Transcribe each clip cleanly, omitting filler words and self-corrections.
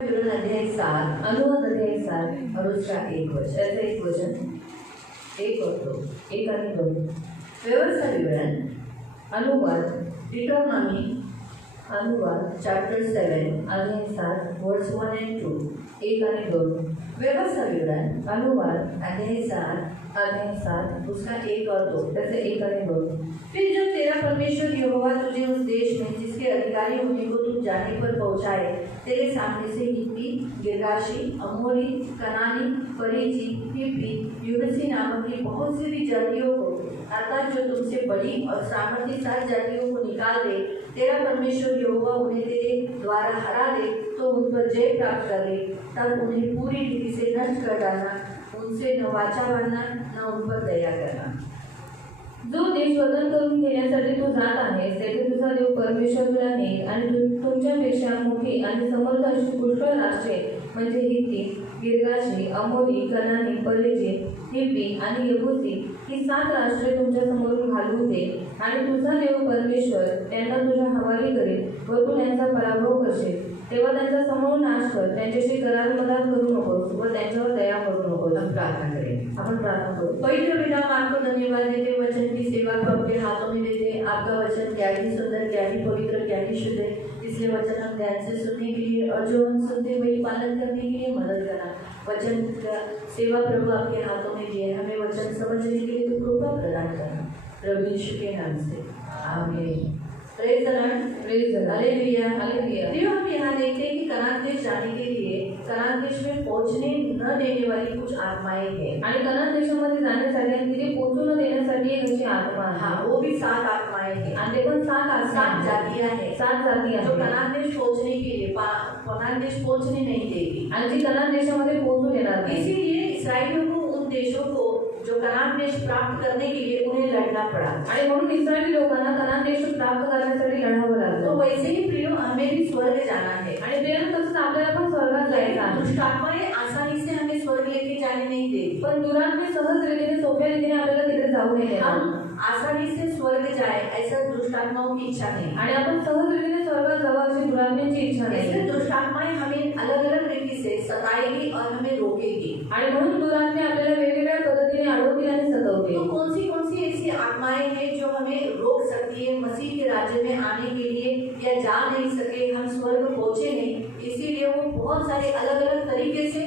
अध्याय 7 अनुवाद अध्याय 7 और उसका एक वचन एक और दो एक आणि दोन व्यवस्था विवरण अनुवाद डिटरॉनॉमी अनुवाद चैप्टर 7 अध्याय 7 वर्स 1 and 2 एक आणि दोन व्यवस्था विवरण अनुवाद अध्याय 7 उसका एक और दो ऐसे एक आणि दोन। फिर जब तेरा परमेश्वर यहोवा तुझे उस देश में जिसके अधिकारी होने को तुम जाने पर पहुंचाए, तेरे सामने से हित्ती, गिर्गाशी, अमोरी, कनानी, परिजी, हिब्बी, यूनसी नामक की बहुत सी जातियों को अर्थात जो तुमसे बड़ी और सामर्थ्यशाली जातियों को निकाल दे, तेरा परमेश्वर यहोवा उन्हें तेरे द्वारा हरा दे तो उन पर जय प्राप्त कर ले, तब उन्हें पूरी रीति से नष्ट कर डालना, उनसे न वाचा बांधना न उन पर दया करना। जो देश वतन करून घेण्यासाठी तू जात आहेस तेथे तुझा देव परमेश्वर तुला नेईल आणि तुमच्यापेक्षा मोठी आणि समर्थ अशी पुष्कळ राष्ट्रे म्हणजे हित्ती, गिर्गाशी, अमोरी, कनानी, परिजी, हिब्बी आणि यबूसी ही 7 राष्ट्रे तुमच्या समोरून घालवून दे आणि तुझा देव परमेश्वर त्यांना तुझ्या हवाली करेल व तू त्यांचा पराभव करशील। तेव्हा त्यांचा समूळ नाश कर, त्यांच्याशी करार मदार करू नकोस व त्यांच्यावर दया करू नकोस। हम प्रार्थना करें। आपण प्रार्थना करू। पवित्र पिता, हम आपको धन्यवाद देते वचन की सेवा को आपके हाथों में देते। आपका वचन क्या ही सुंदर, क्या ही पवित्र, क्या ही शुद्ध है, इसलिए वचन हम ध्यान से सुनने के लिए और जो हम सुनते वही पालन करने के लिए मदद करना। वचन का सेवा प्रभु आपके हाथों में दिए, हमें वचन समझने के लिए तो कृपा प्रदान करना, प्रभु यीशु के नाम से आमीन। Praise the Lord, hallelujah, hallelujah. प्रियो, हम यहाँ देखते हैं कि कनान देश जाने के लिए कनान देश में पहुंचने न देने वाली कुछ आत्माएं हैं आणि कनान देशामध्ये जाण्यासाठी आणि तिथे पोहोचू न देण्यासाठी एक अशी आत्मा आहे। हाँ, वो भी 7 आत्माएं हैं आणि ते पण 7 जातियां हैं, 7 जाती जो आहेत कनान देश पहुंचने के लिए कनान देश पहुंचने नहीं देगी आणि जी कनान देशामध्ये पोहोचू देणार नाही। इसीलिए इस्राएलियों को उन देशों को जो कनान देश प्राप्त करने के लिए उन्हें लड़ना पड़ा आणि म्हणून इस्रायली लोकांना कनान देश प्राप्त करण्यासाठी लढावं लागलं। तो वैसे ही प्रियो, हमें भी स्वर्ग जाना है आणि प्रियांक तसंच आपल्याला पण स्वर्गात जायचं आहे। दुष्ट आत्माएं आसानी से हमें स्वर्ग लेके जाने नहीं देगी, पण दुरात्मे सहज रीतीने सोप्या रीतीने आपल्याला तिकडे जाऊ नये देणार। हम आसानी से स्वर्ग जाए ऐसा दुष्ट आत्माओं की इच्छा नहीं, आणि आपण सहज रीतीने स्वर्गात जावं अशी दुरात्म्यांची इच्छा इसलिए नाही। दुष्ट आत्माएं हमें अलग अलग रीति से सताएगी और हमें रोकेगी। आणि म्हणून दुरात्मे आपल्याला वेगवेगळ्या पद्धतीने अडवतील आणि सतवतील। तो कौन सी ऐसी आत्माएं हैं जो हमें रोक सकती है मसीह के राज्य में आने के लिए, या जा नहीं सके, हम स्वर्ग पहुंचे नहीं, इसीलिए वो बहुत सारे अलग अलग तरीके से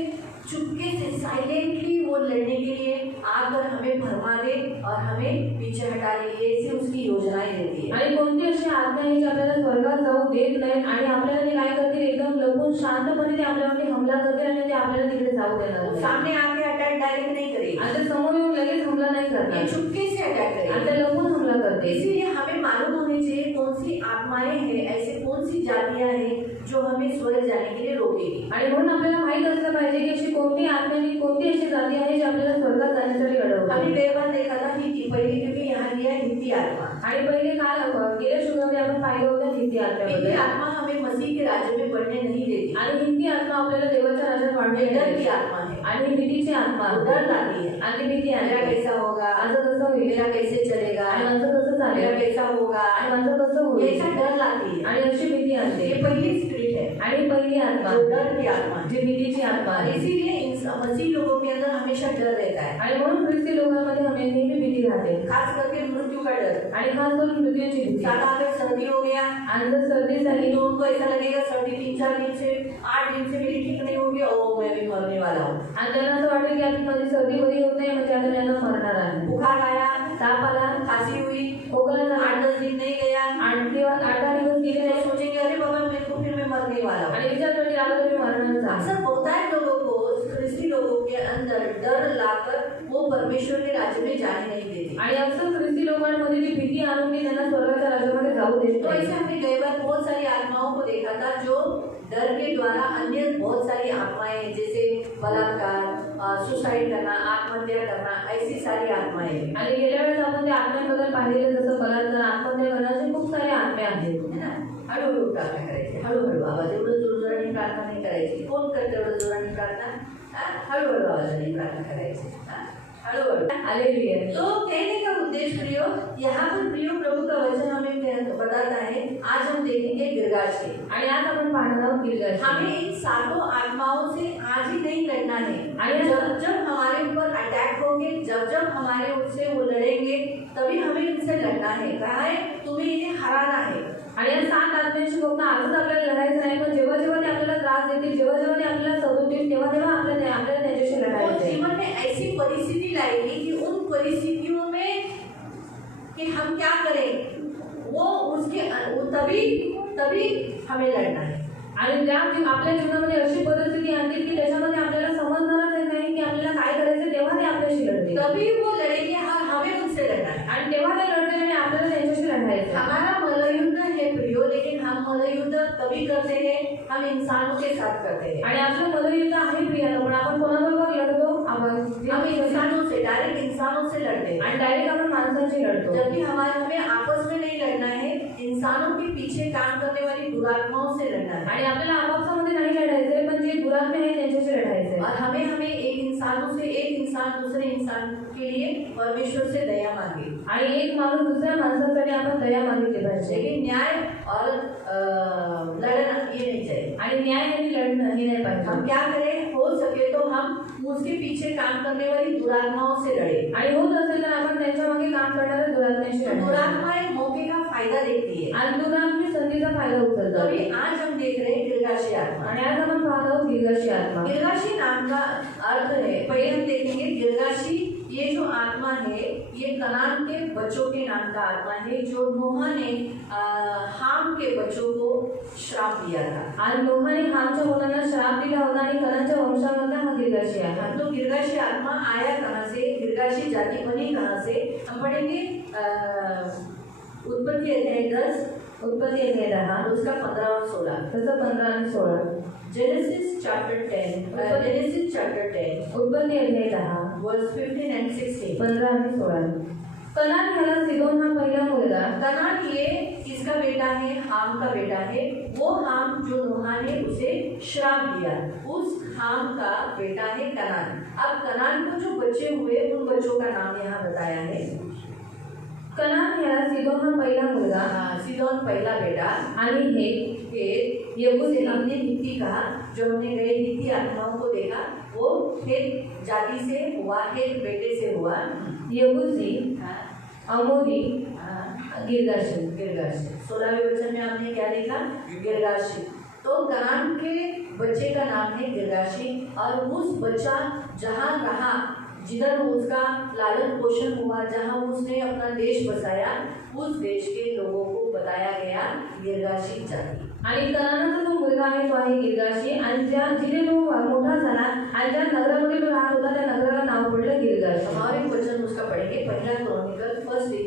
चुपके से साइलेंटली वो लड़ने के लिए आकर हमें भरमा दे और हमें पीछे हटा ले, ऐसी उसकी योजनाएं देती है। आणि कोणती अशी आज्ञा आहे जी आपल्याला स्वर्गात जाऊ देत नाही आणि आपल्याला ते काय करतील, एकदम लपून शांतपणे ते आपल्यावरती हमला करतील आणि ते आपल्याला तिकडे जाऊ देणार नाही। सामने आके अटैक डायरेक्ट नहीं करेगी, आणि समोर येऊन लगेच हमला नाही करणार, ये चुपके से अटैक आणि करेगी। ते लपून हमला करते। इसीलिए हमें मालूम होनी चाहिए कौन सी आत्माएं हैं, ऐसे कौन सी जातियां हैं जो हमें स्वर्ग जाने के लिए रोकेगी। आणि म्हणून आपल्याला माहित असलं पाहिजे की अशी कोणती आत्मा आणि कोणती अशी जाती आहे जी आपल्याला स्वर्गात जाण्यासाठी अडवतात। हमने कई बार देखा था हित्ती, पहले क्योंकि यहाँ लिया हित्ती आत्मा, आणि पहिले काय गेल्या शुक्रवारी आपण पाहिलं होतं हिंदी हित्ती आत्म्याबद्दल। आत्मा हमें मसीह के राज्य में बढ़ने नहीं देती, आणि हिंदी आत्मा आपल्याला देवाच्या राज्यात वाढणे डर की आत्मा है, आणि भीतीची आत्मा डर लाती है। आणि भीती आहे मेरा कैसा होगा, माझं कसं होईल, मेरा कैसे चलेगा, आणि माझं कसं मेरा चालेल, कैसा होगा, आणि माझं कसं होईल, ऐसा डर लाती है। आणि अशी भीती आणते। ये पहली स्पिरिट है, आणि पहिली आत्मा जो डर की आत्मा है। जी भीतीची आत्मा आहे। इसीलिए मसीह लोगों के अंदर हमेशा डर रहता है, आणि म्हणून ख्रिस्ती लोकांमध्ये हमें नेहमी भीती राहते, खास करके मृत्यू का डर। आणि खास करून मृत्यूची भीती। साथ अगर सर्दी हो गया, आणि जर सर्दी झाली तो उनको ऐसा लगेगा सर्दी 3-4 दिन से 8 दिन से मेरी ठीक नहीं होगी, ओ मैं भी मरने वाला हूँ। आणि त्यांना असं वाटेल की आता माझी सर्दी बरी होत नाही, म्हणजे आता त्यांना मरणार आहे। बुखार आया, ताप आला, खांसी हुई, खोकला झाला, 8-10 दिन नहीं गया, 8 दिवस गेले तो नाही, सोचेंगे अरे बाबा मेरे को फिर मैं मरने वाला हूँ। आणि विचार करतील आता तरी मरणारच आहे। अक्सर होता है लोगों को, ख्रिस्ती लोगों के अंदर डर लाकर वो परमेश्वर के राज्य में जाने नहीं देती। आणि अक्सर ख्रिस्ती लोकांमध्ये ती भीती आणून ती त्यांना स्वर्गाच्या राज्यामध्ये जाऊ देत तो नाही। ऐसे हमने कई बार बहुत सारी आत्माओं को देखा था जो डर के द्वारा अन्य बहुत सारी आत्माएं, जैसे बलात्कार, सुसाइड करना, आत्महत्या करना, ऐसी सारी आत्माएं। आणि गेल्या वेळेस आपण ते आत्म्यांबद्दल पाहिलेलं, जसं बलात्कार, आत्महत्या करण्याचे खूप सारे आत्मे आहेत, है ना? हळूहळू प्रार्थना करायची, हळूहळू आवाज, एवढं जोरजोराने प्रार्थना नाही करायची। कोण करते एवढं जोराने प्रार्थना? हळूहळू आवाजाने प्रार्थना करायची, हळूहळू। हालेलुया। तो कहने का उद्देश्य प्रियो, यहाँ पर प्रियो प्रभु का वचन हमें बताता है। आज हम देखेंगे गिर्गाश के, आणि आज आपण पाहणार आहोत गिर्गाश। हमें इन 7 से आज ही नहीं लड़ना है। आणि जब जब हमारे ऊपर अटैक होंगे, जब जब हमारे उससे वो लड़ेंगे, तभी हमें उनसे लड़ना है। कहा है तुम्हें इन्हें हराना है। आणि या 7 आत्म्यांशी फक्त आजच आपल्याला लढायचं नाही, पण जेव्हा जेव्हा ते आपल्याला त्रास देतील, जेव्हा जेव्हा ते आपल्याला सदवतील, तेव्हा तेव्हा आपल्याला त्यांच्याशी वो लढायचं आहे. जीवन में ऐसी परिस्थिति लाएगी कि उन परिस्थितियों में कि हम क्या करें, वो तभी हमें लड़ना है। आणि त्या आपल्या जीवनामध्ये अशी परिस्थिती आणतील की त्याच्यामध्ये आपल्याला समजणारच नाही की आपल्याला काय करायचं, तेव्हा ते आपल्याशी लढतील. तभी वो लड़ेंगे, हमें उनसे लड़ना है। आणि तेव्हा ते लढतील आणि आपल्याला त्यांच्याशी लढायचं. हमारा मल्लयुद्ध है प्रियो, लेकिन हम मल्लयुद्ध तभी करते हैं हम इंसानों के साथ करते हैं। आणि आपलं मल्लयुद्ध आहे प्रिया, पण आपण कोणाबरोबर लढतो? हम इंसानों से, डायरेक्ट इंसानों से लड़ते हैं। आणि डायरेक्ट आपण माणसांशी लढतो. जबकि हमें आपस में नहीं लड़ना है, इंसानों के पीछे काम करने वाली दुरात्माओं से लड़ना है। आणि आपल्याला आपापसामध्ये नाही लढायचंय, पण जे दुरात्मे आहेत त्यांच्याशी लढायचंय. और हमें एक इंसान दूसरे इंसान के लिए परमेश्वर से दया मांगे। आणि एक माणूस दुसऱ्या माणसासाठी आपण दया मागितली पाहिजे. लेकिन न्याय और लड़ना ये नहीं चाहिए। आणि न्याय आणि लढणं हे नाही पाहिजे. हम क्या करें, हो सके तो हम उसके पीछे काम करने वाली दुरात्माओं से लड़े। आणि होत असेल तर आपण त्यांच्या मागे काम करणाऱ्या दुरात्म्याशी लढायचं. दुरात्मा एक मौके का फायदा देखती है। आणि दुरात्मी संधीचा फायदा उचलतात. तभी आज हम देख रहे हैं गिरगाशी आत्मा। आणि आज आपण पाहत आहोत गिरगाशी आत्मा. गिरगाशी नाम का अर्थ है, पहले हम देखेंगे गिरगाशी ये जो आत्मा है ये कनान के बच्चों के नाम का आत्मा है, जो नोहा ने हाम के बच्चों को श्राप दिया था। आणि नोहाने हामच्या मुलांना श्राप दिला होता आणि कनानच्या वंशामधला हा गिरगाशी आहे. तो गिरगाशी आत्मा आया कहाँ से, गिरगाशी जाति बनी कहाँ से, हम पढ़ेंगे उत्पत्ति अध्याय 10, उत्पत्ती अध्याय 10 उसका 15 और 16, त्याचं 15 आणि 16. जेनेसिस चैप्टर 10, उत्पत्ती अध्याय 10 वर्स 15 and 16. 15 आणि 16. कनान ह्याला सिदोन हा पहिला मुलगा. कनान ये किसका बेटा है, हाम का बेटा है। वो हाम जो नोहा ने उसे श्राप दिया, उस हाम का बेटा है कनान। अब कनान को जो बच्चे हुए उन बच्चों का नाम यहाँ बताया है। कनान ह्याला सिदोन हा पहिला मुलगा सीदोन पहला बेटा, आणि हे यबूसी हमने नीति कहा, जो हमने गए नीति आत्माओं को देखा, वो हेत जाति से हुआ, हेत बेटे से हुआ। यबूसी, अमोरी, गिरगाशी. 16वें वचन में हमने क्या देखा, गिरगाशी। तो कनान के बच्चे का नाम है गिरगाशी, और उस बच्चा जहाँ रहा, जिधर उसका लालन पोषण हुआ, जहाँ उसने अपना देश बसाया, उस देश के लोगों को बताया गया गिरगाशी जाति। आणि कनानाचा जो मुलगा आहे तो आहे गिरगाशी, आणि जिथे तो मोठा झाला आणि ज्या नगरामध्ये तो राहत होता त्या नगराला नाव पडलं गिरगाश. और एक वचन उसका पढ़ेंगे, पहला क्रॉनिकल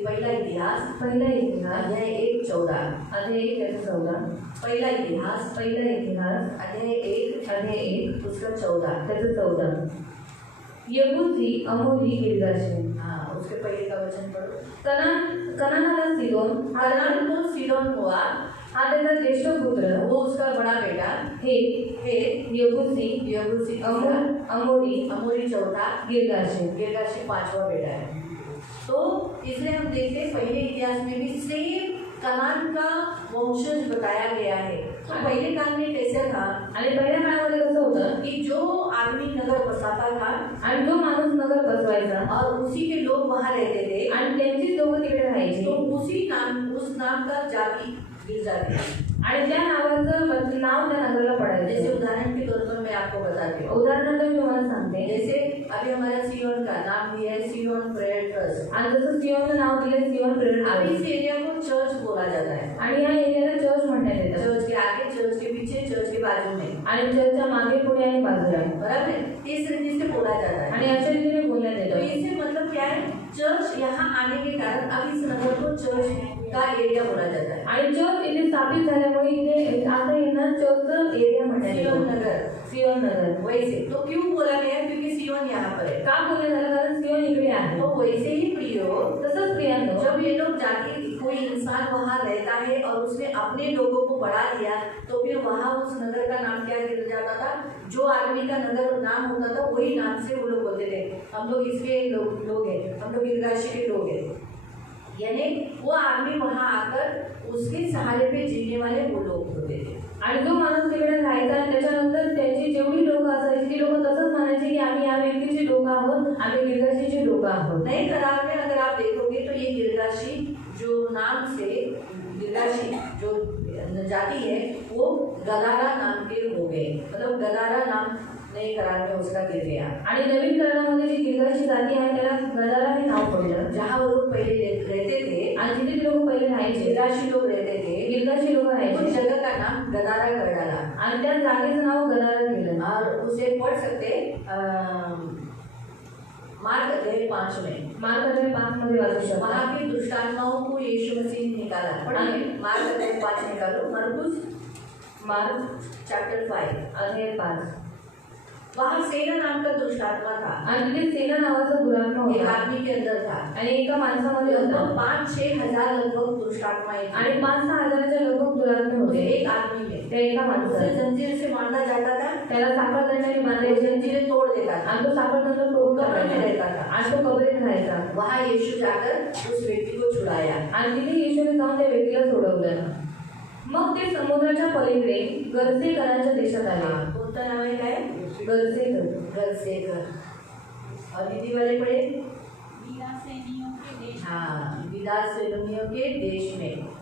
पहला इतिहास अध्याय 1:14, अध्याय 1:14. पहला इतिहास अध्याय 1 उसका 14, त्याचं 14. यबूसी, अमोरी, गिरगाशी. उसके पहले का वचन पढ़ो। कनानाला सिदोन, कनान को सीदोन हुआ, हा त्याचा ज्येष्ठ पुत्र, वो उसका बड़ा बेटा हे यबूसी, अमोरी चौथा, गिरगाशी 5वां बेटा है। तो इसलिए हम देखते हैं पहले इतिहास में भी सेम कनान का वंशज बताया गया है। तो पहले काल में कैसे था, आणि पहिल्या काळामध्ये कसं होतं कि जो आदमी नगर बसाता था आणि जो माणूस नगर बसवायचा और उसी के लोग वहाँ रहते थे, आणि त्यांचीच लोक तिकडे राहायची, तो उस नाम का जाति गिर जाती है। आणि त्या नावाचं नाव त्या नगराला पडायचं. जैसे उदाहरण के तौर पर मैं आपको बताती हूँ, उदाहरणार्थ मी तुम्हाला सांगते. जैसे अभी हमारा सियोन का नाम दिया है सियोन प्रेयर ट्रस्ट। आणि जसं सियोनचं नाव दिलं सियोन प्रेयर अभी ट्रस्ट, इस एरिया को चर्च बोला जाता है। आणि या एरियाला चर्च म्हणण्यात येतं. चर्च के आगे, चर्च के पीछे, चर्च के बाजू में, आणि चर्चच्या मागे, पुढे आणि बाजूला, बराबर है। इस रीति से बोला जाता है। आणि अशा रीतीने बोलण्यात तो येतं. इससे मतलब क्या है, चर्च यहाँ आने के कारण अब इस नगर को चर्च का एरिया बोला जाता है। आणि चर्च इथे स्थापित झाल्यामुळे इथे आता यांना चर्चचं एरिया म्हणण्यात सियोन येतं. नगर, सियोन नगर. वैसे तो क्यों बोला गया, क्योंकि सियोन यहाँ पर है। का बोलण्यात झालं, कारण सियोन इकडे आहे. तो वैसे ही प्रियो, तसंच प्रियांनो, जब ये लोग जाति कोई इंसान वहाँ रहता है और उसने अपने लोगों को बढ़ा दिया, तो फिर वहाँ उस नगर का नाम क्या गिर जाता था, जो आदमी का नगर नाम होता था वही नाम से वो लोग बोलते थे, हम लोग इसके लोग हैं, हम लोग गिरगाशी के लोग हैं। यानी वो आदमी वहाँ आकर उसके सहारे पे जीने वाले वो लोग होते थे। आणि जो माणूस तिकडे राहायचा आणि त्याच्यानंतर त्याची जेवढी लोक जाति है वो गदारा नाम के हो गए, मतलब गदारा नाम नए करार में उसका गिर गया। आणि नवीन करारामध्ये जी गिरगाची जाती आहे त्याला गदारा हे नाव पडलं। जहाँ वो लोग पहले रहते थे, आणि जिथे ते लोक पहिले राहायचे, गिरगाशी लोग रहते थे, गिरगाशी लोक उस राहायचे जगह का नाम गदारा कर डाला। आणि त्या जागेचं नाव गदारा केलं। और उसे पढ़ सकते मार्क अध्याय 5 में, मार्क अध्याय 5 मध्ये वाचू शकता। वहाँ की दुष्टात्माओं को यीशु मसीह ने निकाला। पढ़िए मार्क अध्याय 5 निकालो, मरकुस मार्क चैप्टर 5। अध्याय 5। वहाँ सेना नाम का दुष्टात्मा था, आणि तिथे सेना नावाचा दुरात्मा एक होता आदमी के अंदर था। आणि एका माणसामध्ये होता लगभग 5-6 हजार लगभग दुष्टात्माएं थी। आणि 5-6 हजाराच्या लगभग दुरात्मे उस होते एक आदमी में त्या एका उसे माणसाला। जंजीर से मारना जाता था, त्याला साखळदंडाने वो बांधायचे जंजीरें तोड़ देता था, आणि तो साखळदंड तोडून कब्र में टाकायचा रहता था। आणि तो कबरेत राहायचा वहाँ यीशु जाकर उस व्यक्ति को छुड़ाया। आणि तिथे येशूने जाऊन त्या व्यक्तीला सोडवलं। मग ते समुद्राच्या पलीकडे गर्सेकरांच्या देशात आले। कोणतं नाव आहे काय? गर्सेकर। गर्सेकर। और हिंदी वाले पढ़े? विदासेनियों के देश। हाँ, विदासेनियों के देश में।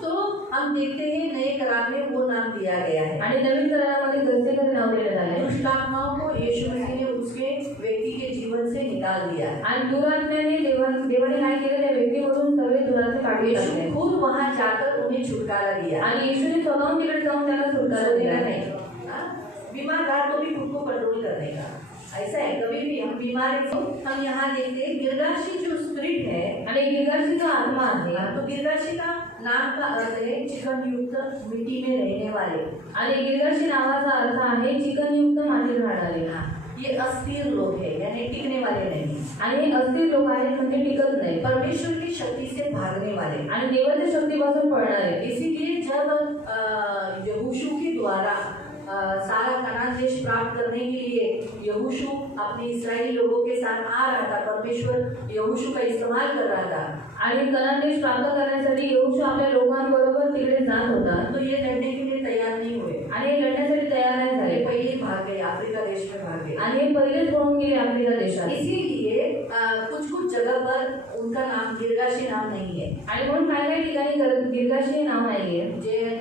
तो हम देखते हैं नए करार में वो नाम दिया गया है। आणि नवीन करारामध्ये गर्सेकर नाव देण्यात आले दुष्टात्माओं को यीशु मसीह ने उसके व्यक्ति के जीवन से निकाल दिया। आणि दुरात्म्याने देवाने काय केलं, त्या व्यक्तीमधून सगळे दुरात्मे काढून यीशु टाकले खुद वहाँ जाकर उन्हें छुटकारा दिया। आणि येशूने स्वतःहून तिकडे जाऊन त्याला सुटकारा दिला नहीं, हाँ? बीमार था तो भी खुद को कंट्रोल करने का ऐसा है। कभी भी हम बीमार हैं तो हम यहाँ देखते हैं गिरगाशी जो स्पिरिट है, आणि गिरगाशीचा आत्मा आहे। तो गिरगाशी का नाम का अर्थ है चिकन युक्त मिट्टी में रहने वाले। आणि गिरगाशी नावाचा अर्थ आहे चिकनयुक्त मातीत राहणारे। ये अस्थिर लोग हैं, यानी टिकने वाले नहीं, आणि हे अस्थिर लोक आहेत म्हणजे टिकत नाही, परमेश्वर की शक्ति से भागने वाले। आणि देवाच्या शक्तीपासून पळणारे। इसीलिए जब यहोशू के द्वारा सारा कनान देश प्राप्त करने के लिए यहोशू अपने इस्राएली लोगों के साथ आ रहा था, परमेश्वर यहोशू का इस्तेमाल कर रहा था। आणि कनान देश प्राप्त करण्यासाठी येशू आपल्या लोकांबरोबर तिकडे जात होता, तो ये लड़ने के लिए तैयार नहीं हुए, आणि हे लढण्यासाठी तयार नाही ये झाले, पहले ही भाग गए, अफ्रीका देश में भाग गए। आणि हे पहिलेच पळून गेले आफ्रिका देशात। इसीलिए कुछ कुछ जगह पर उनका नाम गिरगाशी नाम नहीं है। आणि म्हणून काय काय ठिकाणी गिरगाशी हे नाव नाहीये।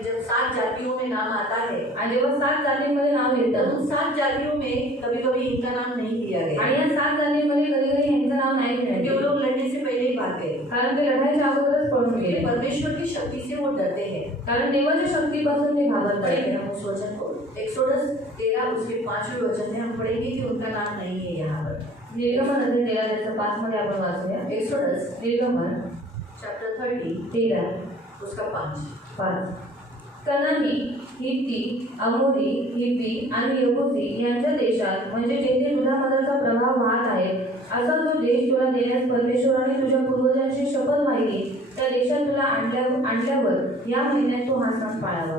जब 7 जातियों में नाम आता है, आणि जेव्हा 7 जातींमध्ये नाव तो येतं, उन 7 जातियों में कभी कभी इनका नाम नहीं दिया गया, आणि या 7 जातींमध्ये कधी कधी यांचं नाव नाही क्योंकि वो घेण्यात लोग लड़ने से पहले ही भाग गए। कारण ते लढाईच्या अगोदरच पळून क्योंकि गेले, परमेश्वर की शक्ति से वो डरते हैं। कारण देवाच्या शक्तीपासून ते घाबरतात। पढ़ेंगे हम उस वचन को, एक्सोडस 13 उसके 5वें वचन में हम पढ़ेंगे कि उनका नाम नहीं है यहाँ पर। निर्गमन अध्याय 13 त्याचं 5 मध्ये आपण वाचूया। एक्सोडस निर्गमन चैप्टर 30 13 उसका 5। कनानी, हित्ती, अमोरी, हिब्बी आणि यबूसी यांच्या देशात, म्हणजे जेथे दुधामधाचा प्रभाव वाहत आहे, असा जो देश तुला देण्यास परमेश्वराने तुझ्या पूर्वजांची शपथ वाहिली, त्या देशात तुला आणल्यावर या महिन्यात तो हा सण पाळावा।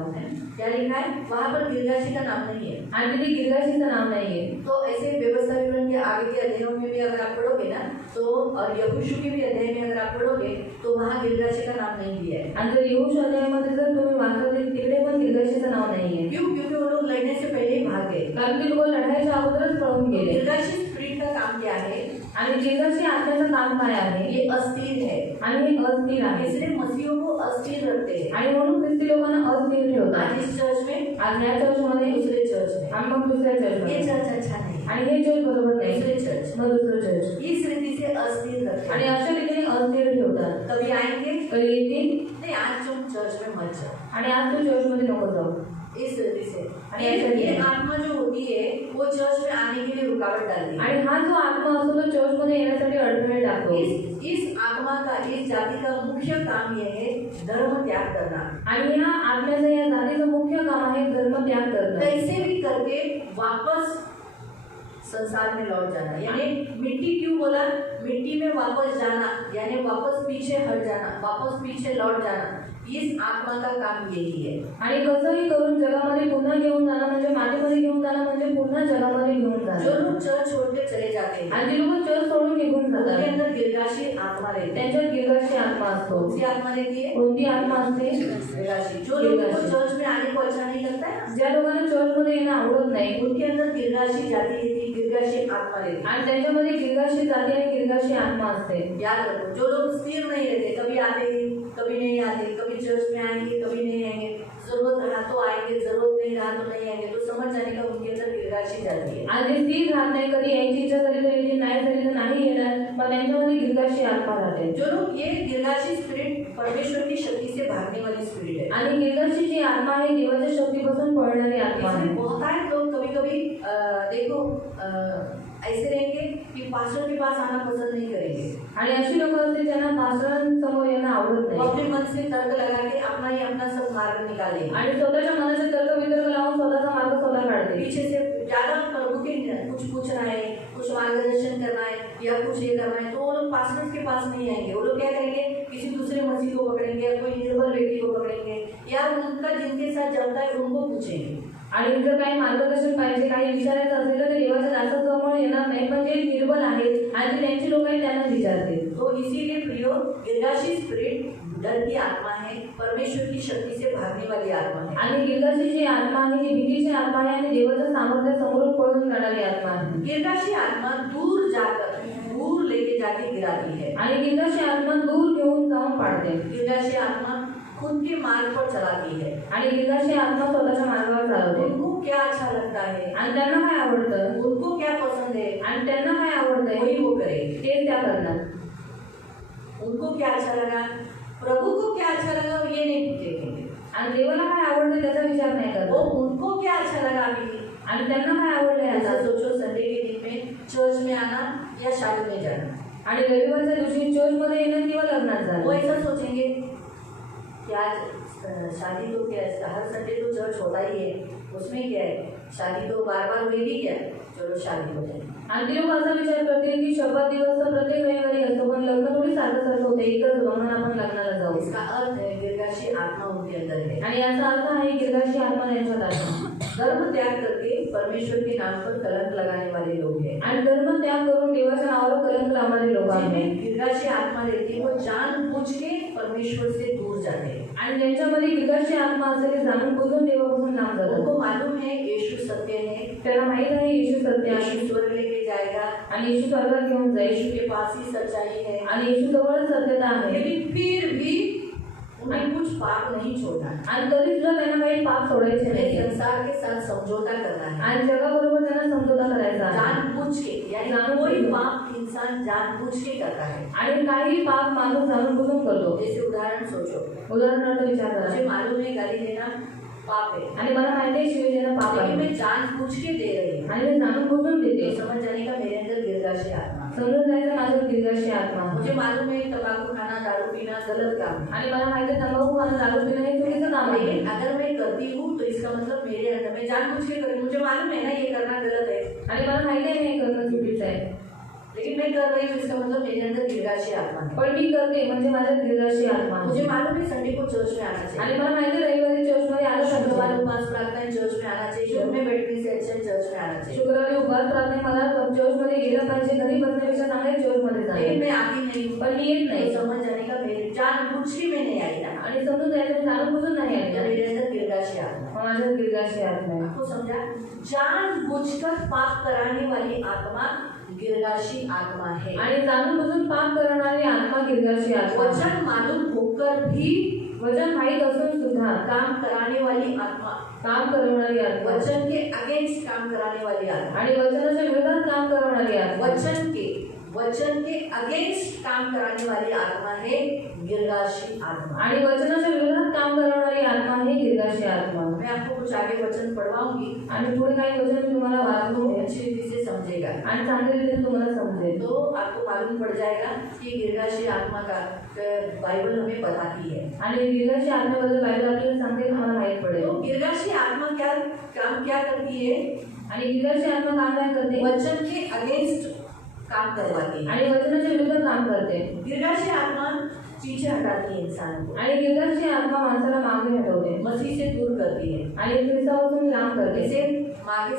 क्या लिखा है? वहाँ पर गिरगाशी का नाम नहीं है। आणि तिथे गिरगाशीचं नाव नाहीये। तो ऐसे व्यवस्था विवरण के आगे के अध्यायों में भी अगर आप पढ़ोगे ना, तो और यहोशू के भी अध्याय में अगर आप पढ़ोगे तो वहाँ गिरगाशी का नाम नहीं दिया है। आणि जर येहूशू अध्यायामध्ये जर तुम्ही वाचलं तर तिकडे पण गिरगाशीचं नाव नाहीये। क्यों? क्योंकि वो लोग लड़ने से पहले ही भाग गए। कारण ते लोक लढाईच्या अगोदरच पळून गेले। गिरगाशी स्पिरिट का काम क्या है? आणि गिरगाशी आत्म्याचं काम काय आहे? ये अस्थिर है, आणि हे अस्थिर आहे, इसलिए मसीहों को अस्थिर रखते हैं। आणि म्हणून ख्रिस्ती लोकांना अस्थिर ठेवतात। आज इस चर्च में, आज या चर्चमध्ये, दूसरे चर्च में, आणि मग दुसऱ्या ये चर्चमध्ये, चर्च अच्छा नहीं, आणि हे चर्च बरोबर नाही, दूसरे चर्च मग दुसरं चर्च, इस रीति से अस्थिर रखते आणि हैं। अशा रीतीने अस्थिर ठेवतात। कभी आएंगे कधी येतील, नहीं, आज तुम चर्च में मत जाओ, आणि आज तू चर्चमध्ये नको जाऊ। इस रीति से। आणि ये आत्मा जो होती है वो चर्च में आने के लिए रुकावट डालती है। आणि हा जो आत्मा असतो तो चर्चमध्ये येण्यासाठी अडथळे टाकतो। इस आत्मा का, इस जाति का मुख्य काम यह है धर्म त्याग करना। आणि या आत्म्याचं, या जातीचं मुख्य काम आहे धर्म त्याग करणं। कैसे भी करके वापस संसार में लौट जाना, यानी मिट्टी क्यों बोला? मिट्टी में वापस जाना, यानी वापस पीछे हट जाना, वापस पीछे लौट जाना, इस आत्मा का काम यही है। आणि कसंही करून जगामध्ये पुन्हा घेऊन जाणं, म्हणजे मातीमध्ये घेऊन जाणं, म्हणजे पुन्हा जगामध्ये घेऊन जो जाणं। लोग चर्च छोड़ के चले जाते हैं, आणि जे लोक चर्च सोडून निघून उनके जातात, अंदर गिरगाशी आत्मा रहती है। त्यांच्यात गिरगाशी आत्मा असतो। कौन सी आत्मा रहती है? कोणती आत्मा असते? गिरगाशी। जो लोगों को चर्च में आने को अच्छा नहीं लगता है, ज्या लोकांना चर्चमध्ये येणं आवडत नाही, उनके अंदर गिरगाशी जाती रहती है, गिरगाशी आत्मा रहती है। आणि त्यांच्यामध्ये गिरगाशी जाती आणि गिरगाशी आत्मा असते। याद रखो, जो लोग स्थिर नहीं रहते, कभी आते कभी नहीं आते, कभी चर्च में आएंगे कभी नहीं आएंगे, जरूरत रहा तो आएंगे, जरूरत नहीं रहा तो नहीं आएंगे, तो समझ जाने का उनके अंदर गिरगाशी जाती है। आणि ते स्थिर राहत नाही, कधी यायची इच्छा झाली तर येते, नाही झाली तर नाही येणार, मग त्यांच्यामध्ये गिरगाशी आत्मा राहते. जो लोग ये गिरगाशी स्पिरिट परमेश्वर की शक्ति से भागने वाली स्पिरिट है। आणि गिरगाशी जी आत्मा आहे देवाच्या शक्तीपासून पळणारी आत्मा आहे. इसमें बहुत सारे लोग कभी कभी देखो ऐसे रहेंगे कि पास्टर के पास आना पसंद नहीं करेंगे, आणि अशी लोक असते ज्यांना पास्टरांसमोर येणं आवडत वो नाही अपने मन से तर्क लगा के अपना ही अपना सब मार्ग निकालेंगे, आणि स्वतःच्या मनाचे तर्क वितर्क लावून स्वतःचा मार्ग स्वतः काढते. पीछे से ज्यादा प्रभु के कुछ पूछना है, कुछ मार्गदर्शन करना है या कुछ ये करना है, तो वो लोग पास्टर के पास नहीं आएंगे. वो लोग क्या करेंगे, किसी दूसरे मसीह को पकड़ेंगे या कोई निर्बल व्यक्ति को पकड़ेंगे या उनका जिनके साथ जमता है उनको पूछेंगे. आणि जर काही मार्गदर्शन पाहिजे, काही विचारायचं असेल तर ते देवाच्या दासासमोर येणार नाही, पण जे निर्बल आहेत आणि जे त्यांची लोक आहेत त्यांना विचारते. तो इसीलिए प्रियो, गिरगाशी स्पिरिट डर की आत्मा है, परमेश्वर की शक्ति से भागने वाली आत्मा है. आणि गिरगाशी जी आत्मा आहे ती भीतीची आत्मा आहे आणि देवाच्या सामर्थ्यासमोरून पळून जाणारी आत्मा आहे. गिरगाशी आत्मा दूर जाकर दूर लेके जाके गिराती है. आणि गिरगाशी आत्मा दूर घेऊन जाऊन पाडते. गिरगाशी आत्मा खुद के मार्ग पर चलाती है. आणि गिरगाशी आत्मा स्वतःच्या मार्गावर चालवते. उनको क्या अच्छा लगता है, आणि त्यांना काय आवडतं, उनको क्या पसंद है, आणि त्यांना काय आवडतंय वही वो करे. ते त्या करणार. उनको क्या अच्छा लगा, प्रभु को क्या अच्छा लगा, ये नहीं देखेंगे. आणि देवाला काय आवडतं त्याचा विचार नाही वो करत. उनको क्या अच्छा लगा अभी, आणि त्यांना काय आवडलंय ऐसा आता. सोचो संडे के दिन में चर्च में आना या शादी में जाना. आणि रविवारच्या दिवशी चर्चमध्ये येणं किंवा लग्नात वो जाणं. ऐसा सोचेंगे कि आज शादी तो क्या है, हर संडे तो चर्च होता ही है, उसमें क्या है, शादी तो बार बार हुई क्या, चलो शादी हो जाए. आणि ते लोक असा विचार करतील की शपथ दिवस तर प्रत्येक रविवारी असतो, पण लग्न थोडी सारखं सारखं होते, एकच होतं म्हणून आपण लग्नाला जाऊ. इसका अर्थ है गिरगाशी आत्मा उनके अंदर है. आणि याचा अर्थ आहे गिरगाशी आत्मा त्यांच्यात आहे. धर्म त्याग करके परमेश्वर के नाम पर कलंक लगाने वाले लोग हैं. आणि धर्म त्याग करून देवाच्या नावावर कलंक लावणारे लोक आहेत. जिनमें गिरगाशी आत्मा रहती है वो जानबूझ के परमेश्वर से दूर जाते हैं. आणि ज्यांच्यामध्ये गिरगाशी आत्मा असते ते जाणून बुजून देवापासून लांब जातात. उनको मालूम है यीशु सत्य है, त्याला माहित आहे येशू सत्य आहे यीशु स्वर्ग लेके जाएगा, आणि येशू स्वर्गात घेऊन जाईल यीशु के पास ही सच्चाई है. आणि येशू जवळच सत्यता आहे. लेकिन फिर भी उन्हें कुछ पाप नहीं छोड़ना है. आणि तरी सुद्धा त्यांना काही पाप सोडायचे उन्हें नाही संसार के साथ समझौता करना है. आणि जगाबरोबर त्यांना समझोता करायचा आहे. जानबूझ के, यानी कोई पाप इंसान जानबूझ के करता है. आणि काही पाप माणूस जाणून बुजून करतो. जैसे उदाहरण सोचो, उदाहरणार्थ विचार मुझे करा. मालूम है गाली देना पाप है, आणि मला माहिती आहे शिवी देणं पाप लेकिन आहे मैं जानबूझ के दे रही हूँ. आणि मी जाणून बुजून देते. तो समझ जाने का मेरे अंदर गिरगाशी आत्मा. समजून जायचं माझ्यात गिरगाशी आत्मा. मुझे मालूम है तंबाकू खाना, दारू पीना गलत काम है, आणि मला माहिती आहे तंबाखू खाणं, दारू पिणं हे चुकीचं काम आहे. लेकिन अगर मैं करती हूँ तो इसका मतलब मेरे अंदर, मैं जानबूझ के कर रही हूँ, मुझे मालूम है ना ये करना गलत है, आणि मला माहिती आहे हे करणं चुकीचं आहे, लेकिन मैं कर रही हूँ, इसका मतलब मेरे अंदर गिरगाशी आत्मा है. पण मी करते म्हणजे माझ्यात गिरगाशी आत्मा आहे. मुझे मालूम है संडे को चर्च में आना आणि चाहिए, मला माहिती आहे रविवारी चर्चमध्ये आलं शुक्रवार पाहिजे. उपास प्रार्थना चर्च में आना चाहिए, घर में बैठने से अच्छा चर्च में आना चाहिए. शुक्रवारी उपास प्रार्थना मला चर्चमध्ये गेलं पाहिजे, घरी बसण्यापेक्षा चांगले चर्चमध्ये लेकिन जाईल. मैं आती नहीं हूँ, पण मी येत नहीं नाही. समझ जाने का मेरे जानबूझ के मैं नहीं आई ना, आणि समजून जायचं जाणून बुजून नाही या आली. मेरे अंदर गिरगाशी आत्मा. मग माझ्यात गिरगाशी आत्मा आहे. आपको समझा, जानबूझकर पाप कराने वाली आत्मा गिरगाशी आत्मा है. आणि जाणून बुजून पाप करणारी आत्मा गिरगाशी आत्मा. वचन मालूम होकर भी वचन माहीत असून सुद्धा काम कराने वाली आत्मा, काम करवणारी आत्मा. वचन के अगेंस्ट काम कराने वाली आत्मा, आणि वचनाच्या विरोधात काम करवणारी आत्मा. वचन के अगेंस्ट काम कराने वाली आत्मा है गिरगाशी आत्मा. आणि वचनाच्या विरोधात काम करवणारी आत्मा ही गिरगाशी आत्मा. मैं आपको कुछ आगे वचन पढ़वाऊंगी, आणि पुढे काही वचन मी तुम्हाला आपको वाचून अच्छी रीति से समझेगा, आणि चांगल्या रीतीने तुम्हाला समजेल. तो आपको मालूम पड़ जाएगा कि गिरगाशी आत्मा का बाइबल हमें बताती है. आणि गिरगाशी आत्म्याबद्दल बायबल आपल्याला सांगते, तुम्हाला माहित पडेल. तो गिरगाशी आत्मा क्या काम क्या करती है, आणि गिरगाशी आत्मा काम काय करते, वचन के अगेंस्ट काम करवाती है. आणि वचनाच्या विरुद्ध काम करते. गिरगाशी आत्मा पीछे हटाती है इंसान को, आणि गिरगाशी आत्मा माणसाला मागे हटवते मसीह से दूर करती है. आणि ख्रिस्तापासून लांब करते. इसे मागे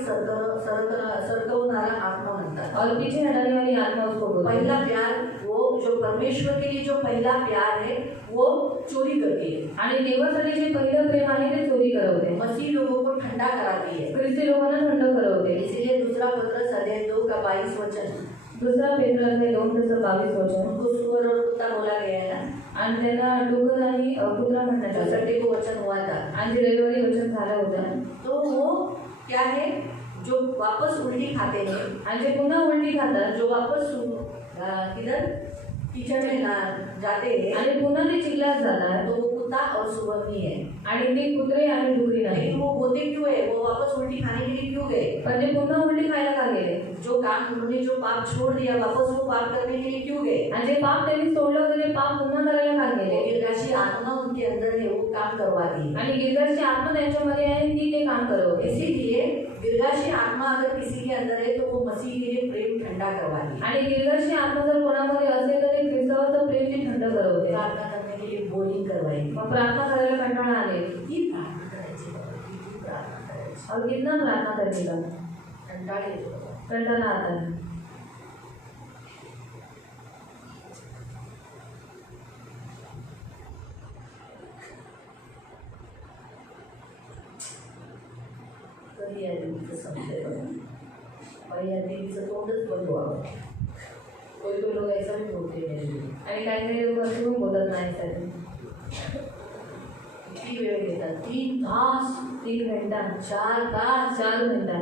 सरकवणारा आत्मा म्हणतात. और पीछे हटाने वाली आत्मा उसको बोलते हैं. पहला प्यार, वो जो परमेश्वर के लिए जो पहला प्यार है वो चोरी करती है. आणि देवासाठी जे पहिलं प्रेम आहे ते चोरी करवते. मसीह लोगों को ठंडा कराती है. ख्रिस्ती लोकांना थंड करवते. इसीलिए दूसरा पत्रस अध्याय 2 का 22 वचन, दुसरा पेत्र अध्याय 2:22 उनको सुअर और कुत्ता बोला गया है ना, आणि त्यांना डुकर आणि कुत्रा म्हणण्यात जो आलं संडे को वचन हुआ था। आणि जे रविवारी वचन झालं होतं तो वो क्या है, जो वापस उल्टी खाते हैं, आणि जे पुन्हा उलटी खातात जो वापस किधर कीचड़ में ना जाते हैं, आणि पुन्हा ते चिखलात जातात तो वो कुत्ता और सुअर नहीं है। आणि ते कुत्रे आणि डुकरी नाही लेकिन वो होते क्यों है, वो वापस उल्टी खाने के लिए क्यों गए? पण ते पुन्हा उलटी खायला का गेले जो काम उन्होंने जो पाप छोड़ दिया, वापस वो पाप करने के लिए क्यों गए? आणि जे पाप त्यांनी सोडलं होतं ते पाप पुन्हा करायला का वो गेले गिरगाशी आत्मा उनके अंदर है, वो काम करवा दी। आणि गिरगाची आत्मा त्यांच्यामध्ये आहे ती ते काम करवते इसीलिए गिरगाशी आत्मा अगर किसी के अंदर है तो वो मसीह के लिए प्रेम ठंडा करवा दी। आणि गिरगाची आत्मा जर कोणामध्ये असेल तर ते ख्रिस्तावाचं प्रेम ती थंड करवते प्रार्थना करने के लिए बोरिंग करवाई। मग प्रार्थना करायला कंटाळा आले किती प्रार्थना करायची बाबा, किती प्रार्थना करायची, और कितना प्रार्थना करने का कंटाळा येतो बाबा। कंटाळा आता है कधी या देवीचं समजेल और या देवीचं तोंडच बंद व्हावं। कोई कोई लोग ऐसा भी बोलते हैं आणि काही काही लोक असे पण बोलत नाही साठी किती वेळ घेतात, 3 तास 3 घंटा 4 तास 4 घंटा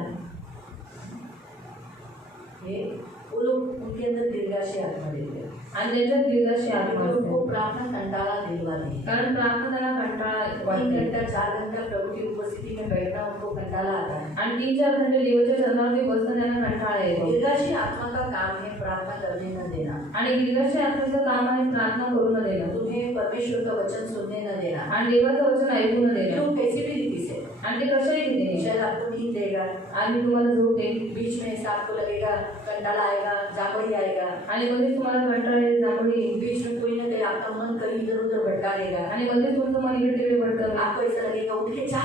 ये वो लोग उनके अंदर गिरगाशी आत्मा देते हैं, आणि त्यांच्यात गिरगाची आत्मा क्योंकि उनको असते प्रार्थना कंटाळा दिलवाती। कारण प्रार्थना त्याला कंटाळा 3 वाटते घंटा 4 घंटा प्रभु की उपस्थिति में बैठना उनको कंटाळा आता है। आणि 3-4 घंटे देवाच्या चरणावरती बसणं त्यांना कंटाळा येतो गिरगाशी आत्मा का काम है प्रार्थना करने न देना, आणि गिरगाच्या आत्म्याचं काम आहे प्रार्थना करू न देणं तुम्हें परमेश्वर का वचन सुनने न देना। आणि देवाचं वचन ऐकू न देणं लोग कैसे भी रीति से, आणि ते कशाही रीतीने शायद आपको नींद देगा, आणि तुम्हाला झोप येईल बीच में ऐसा आपको लगेगा कंटाळा आएगा, जागड़ी आएगा, आणि मध्ये तुम्हाला कंटाळा येईल जांभळी येईल बीच में कोई ना कहीं आपका मन कहीं इधर उधर भटका देगा, आणि मध्ये तुमचं मन इकडे तिकडे भटकल आपको ऐसा लगेगा उठ के जा,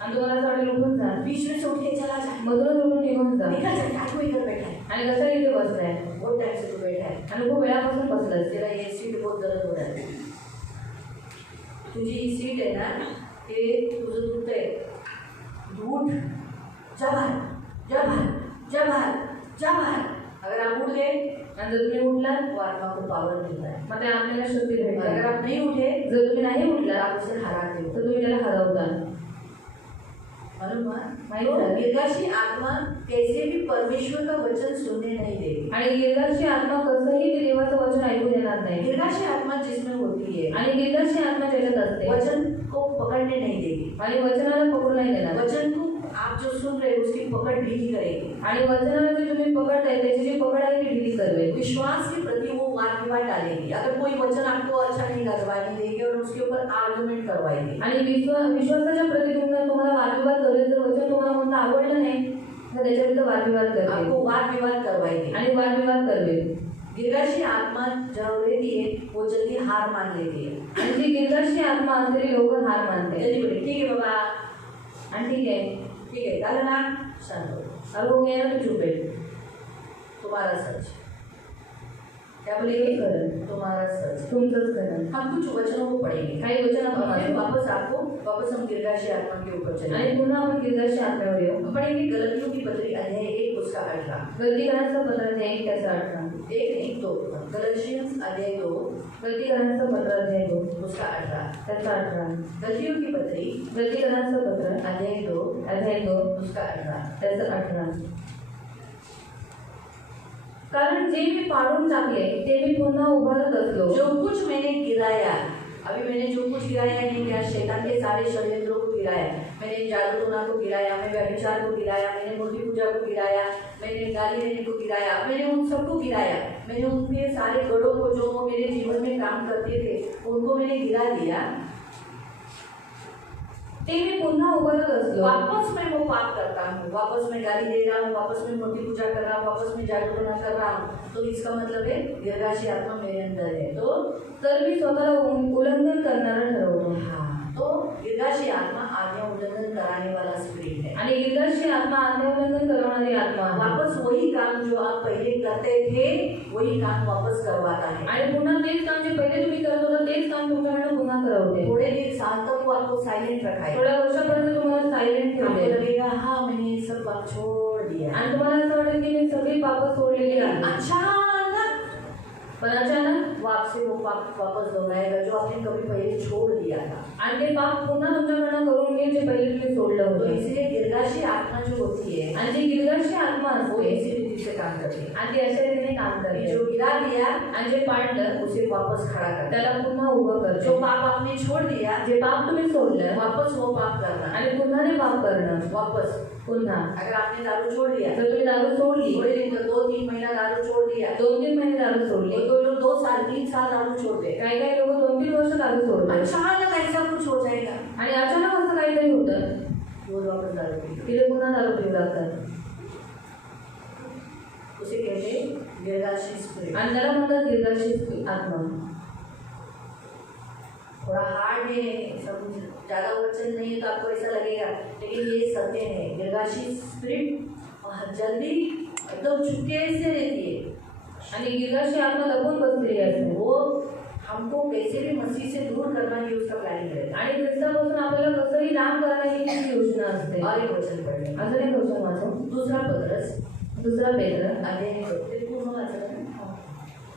आणि तुम्हाला असं वाटेल उठून जा बीच में से उठ के चला जा, मधूनच उठून निघून जा निकल जा, क्या कोई इधर बैठा है, आणि कसा इथे बसलाय बहुत टाइम से तू बैठा है, आणि खूप वेळापासून बसलास तेरा ये सीट बहुत दर्द हो रहा है, तुझी ही सीट है ना, ते तुझं दुखतंय, तू उठ, जा बाहर, जा बाहर, जा बाहर, जा बाहर। अगर आप उठ गए आणि जर तुम्ही उठलात तो आत्मा को पावर मिलता है, मग ते आपल्याला शक्ती और अगर भेटते आप नहीं उठे जर तुम्ही नाही तो उठला आप उसे हराते हो। तर तुम्ही त्याला हरवता मालूम है? माहित तो है। गिरगाशी आत्मा कैसे भी परमेश्वर का वचन सुनने नहीं देगी। आणि गिरगाची आत्मा कसंही ते देवाचं वचन ऐकू देणार नाही गिरगाशी आत्मा जिसमें होती है आणि गिरगाची आत्मा त्याच्यात असते वचन को पकड़ने नहीं देगी, आणि वचनाला पकडू नाही देणार वचन को आप जो सुन रहे हो उसकी पकड़ ढीली करेगी, आणि वचनाला जे तुम्ही पकडताय त्याची जी पकड आहे ती ढिली करवेल विश्वास के प्रति वो वाद विवाद डालेगी। अगर कोई वचन आपको अच्छा नहीं लगवाने देगी और उसके ऊपर आर्गुमेंट करवाएगी, आणि विश्वासाच्या प्रति तुम्हाला वादविवाद करेल जर वचन तुम्हाला कोणतं आवडलं नाही तर त्याच्याविरुद्ध वादविवाद करते आपको वाद विवाद करवाएगी। आणि वादविवाद करवेल गिरगाशी आत्मा जो रहती है वो जल्दी हार मान लेती है, आणि जी गिरगाची आत्मा असते ती लवकर हार मानते जल्दी बोले ठीक है बाबा, आणि ठीक आहे ठीक है डालो ना, शांत हो, अब हो गया ना तो चुप है तुम्हारा सच, क्या हे बोलेंगे, खरं तुम्हारा सच। तुमचंच खरं हम कुछ वचनों को पढ़ेंगे, काही वचन आपण और फिर वाचू. वापस हम गिरगाशी आत्मा के ऊपर चलेंगे। आणि पुन्हा आपण गिरगाच्या आत्म्यावर येऊ हम पढ़ेंगे गलतियों की पत्री अध्याय 1 उसका 18, गलतीकरांचं पत्र अध्याय 1 त्याचा 18 1 नहीं 2, गलतियंस अध्याय 2 गलतीकरांचं पत्र अध्याय 2 उसका 18, त्याचा 18 गलतियों की पत्री गलतीकरांचं पत्र अध्याय 2 अध्याय 2 उसका 18। त्याचं 18 कारण जे मी पाडून टाकले ते मी पुन्हा उभारत असलो जो कुछ मैंने गिराया, अभी मैंने जो कुछ गिराया नहीं किया, शैतान के सारे षड्यंत्रों को गिराया, मैंने जादू टोना को गिराया, मैं व्यभिचार को गिराया, मैंने मूर्ति पूजा को गिराया, मैंने गाली देने को गिराया, मैंने उन सबको गिराया, मैंने उनके सारे गढ़ों को जो वो मेरे जीवन में काम करते थे उनको मैंने गिरा दिया, ते मी पुन्हा उभारत असलो वापस मैं वो पाप करता हूँ, वापस मैं गाली दे रहा हूँ, वापस मैं मूर्ति पूजा कर रहा हूँ, वापस मैं जादू टोना कर रहा हूँ, तो इसका मतलब है गिरगाशी आत्मा मेरे अंदर है। तो तर मी स्वतःला उल्लंघन करणारा ठरवतो हाँ, तो गिरगाशी आत्मा आज्ञा उल्लंघन कराने वाला स्पिरिट है। आणि गिरगाशी आत्मा आज्ञा उल्लंघन करणारी आत्मा आहे. वापस वही काम जो आप पहले करते थे वही काम वापस करवाता है। आणि पुन्हा तेच काम जे पहिले तुम्ही करत होता तेच काम तुमच्याकडनं पुन्हा करवते. थोड़े दिन साल तक वो आपको साइलेंट रखा है। थोड्या वर्षापर्यंत तुम्हाला सायलेंट आपको ठेवले लगेगा हाँ मैंने ये सब बात छोड़ दिया। आणि तुम्हाला असं वाटेल की मी सगळी पापं सोडलेली आहेत. अचानक पण अचानक वो आपसे वो पाप वापस दोहराएगा जो आपने कभी पहले छोड़ दिया था। आणि ते पाप पुन्हा तुमच्याकडनं करून घे जे पहिले तुम्ही सोडलं तो होतं. इसलिए गिरगाशी आत्मा जो होती है आणि जी गिरगाशी आत्मा वो असते इसी रीति से काम करती है। आणि ती अशा रीतीने काम अभी करते जो गिरा दिया आणि जे पाडलं उसे वापस खड़ा कर, त्याला पुन्हा उभं जो करतो. पाप आपने छोड़ दिया जे पाप तुम्ही सोडलं वापस वो पाप करना आणि पुन्हा ते पाप करणं वापस। पुन्हा. अगर आपने दारू छोड़ दिया जर तुम्ही दारू सोडली थोड़े दिन तो 2-3 महीना दारू छोड़ दिया 2-3 महिने दारू सोडली. तो लोग 2 साल 3 साल दारू छोड़ दे, काही काही लोक 2-3 वर्ष दारू सोडले अचानक ऐसा कुछ हो जाएगा आणि अचानक असं काहीतरी होतं वो वापस दारू पी की ते पुन्हा दारू पिऊ लागतात. उसे कहते हैं गिरगाशी स्पिरिट। आणि त्याला म्हणतात गिरगाशी आत्मा. थोड़ा हार्ड है, समझ ज्यादा वचन नहीं है तो आपको ऐसा लगेगा, लेकिन ये सत्य है। गिरगाशी स्पिरिट जल्दी एकदम चुपके से रहती है आणि गिरगाशी आत्मा लपून बसलेली असते. वो हमको कैसे भी मसीह से दूर करना ही उसका प्लानिंग रहता आणि ख्रिस्तापासून आपल्याला कसंही लांब करणं ही त्याची योजना असते. है। और एक वचन पढ़ने अजून एक वचन वाचू. दूसरा पतरस दुसरा पेत्र अध्याय 2 पूर्ण वाचलं ना?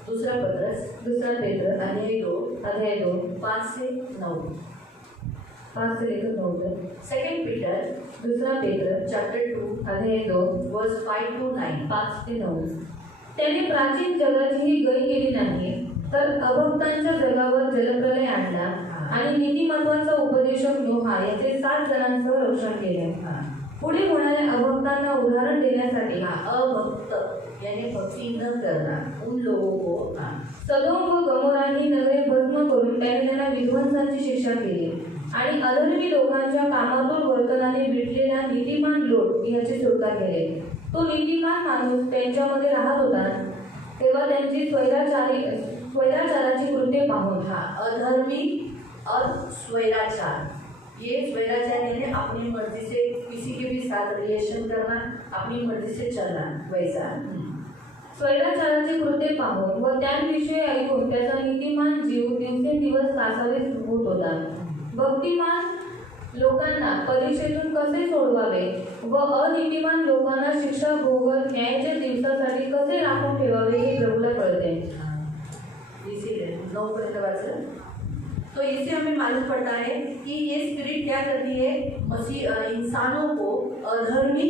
दूसरा पतरस दुसरा पेत्र अध्याय 2 अध्याय 2 5 से 9। 5 से लेकर 9. सेकंड पीटर दुसरा पेत्र चैप्टर 2 अध्याय 2 वर्स 5 to 9। 5 ते 9. त्याने प्राचीन जगाचीही गय केली नाही तर अभक्तांच्या जगावर जलप्रलय आणला आणि नीतिमत्वाचा उपदेशक नोहा याचे 7 जणांचं रक्षण केले. हाँ पुढे होणाऱ्या अभक्तांना उदाहरण देण्यासाठी अभक्त यानी भक्ति न करना उन लोगों को सदोम व गमोरा ही नगरे भस्म करून त्याने त्यांना विध्वंसाची शिक्षा केली आणि अधर्मी लोकांच्या कामातून वर्तनाने भेटलेल्या नीतिमान लोट याची सुटका केली. तो नीतिमान माणूस त्यांच्यामध्ये राहत होता तेव्हा त्यांची स्वैराचाराची कृत्ये पाहून अधर्मी और स्वैराचार, ये स्वैराचार यानी अपनी मर्जी से किसी के भी साथ रिलेशन करना, अपनी मर्जी से चलना, वैसा स्वैराचाराची कृत्ये पाहून व त्यांविषयी ऐकून त्याचा नीतिमान जीव दिवसेंदिवस कासावीस होत होता. भक्तिमान लोकांना परीक्षेतून कसे सोडवावे व अनीतिमान लोकांना शिक्षा भोगत न्यायाच्या दिवसासाठी कसे राखून ठेवावे हे प्रभूला कळते. इसीलिए 9 पर्यंत वाचलं. तो इससे हमें मालूम पड़ता है कि ये स्पिरिट क्या करती है, मसीह इंसानों को अधर्मी,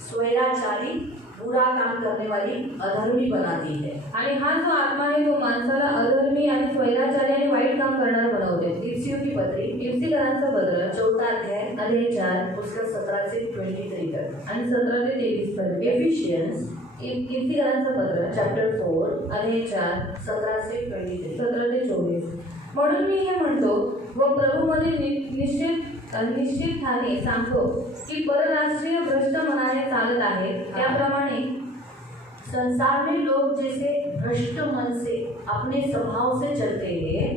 स्वैराचारी, बुरा काम करने वाली अधर्मी बनाती है. आणि हा जो आत्मा आहे तो माणसाला अधर्मी आणि स्वैराचारी आणि वाईट काम करणारा बनवते. इफ्सियों की पत्री इफ्सिकरांचं पत्र 4 अध्याय अध्याय 4 उसका 17 से 23 तक. आणि 17 ते 23 पर्यंत. एफिशियंस इफ्सिकरांचं पत्र चैप्टर 4 अध्याय 4 17 से 23. 17 ते 24. म्हणून मी हे म्हणतो व प्रभूमध्ये निश्चितपणे सांगतो की परराष्ट्रीय भ्रष्ट मनाने चालत आहेत त्याप्रमाणे संसार में लोग जैसे भ्रष्ट मन से अपने स्वभाव से चलते हैं,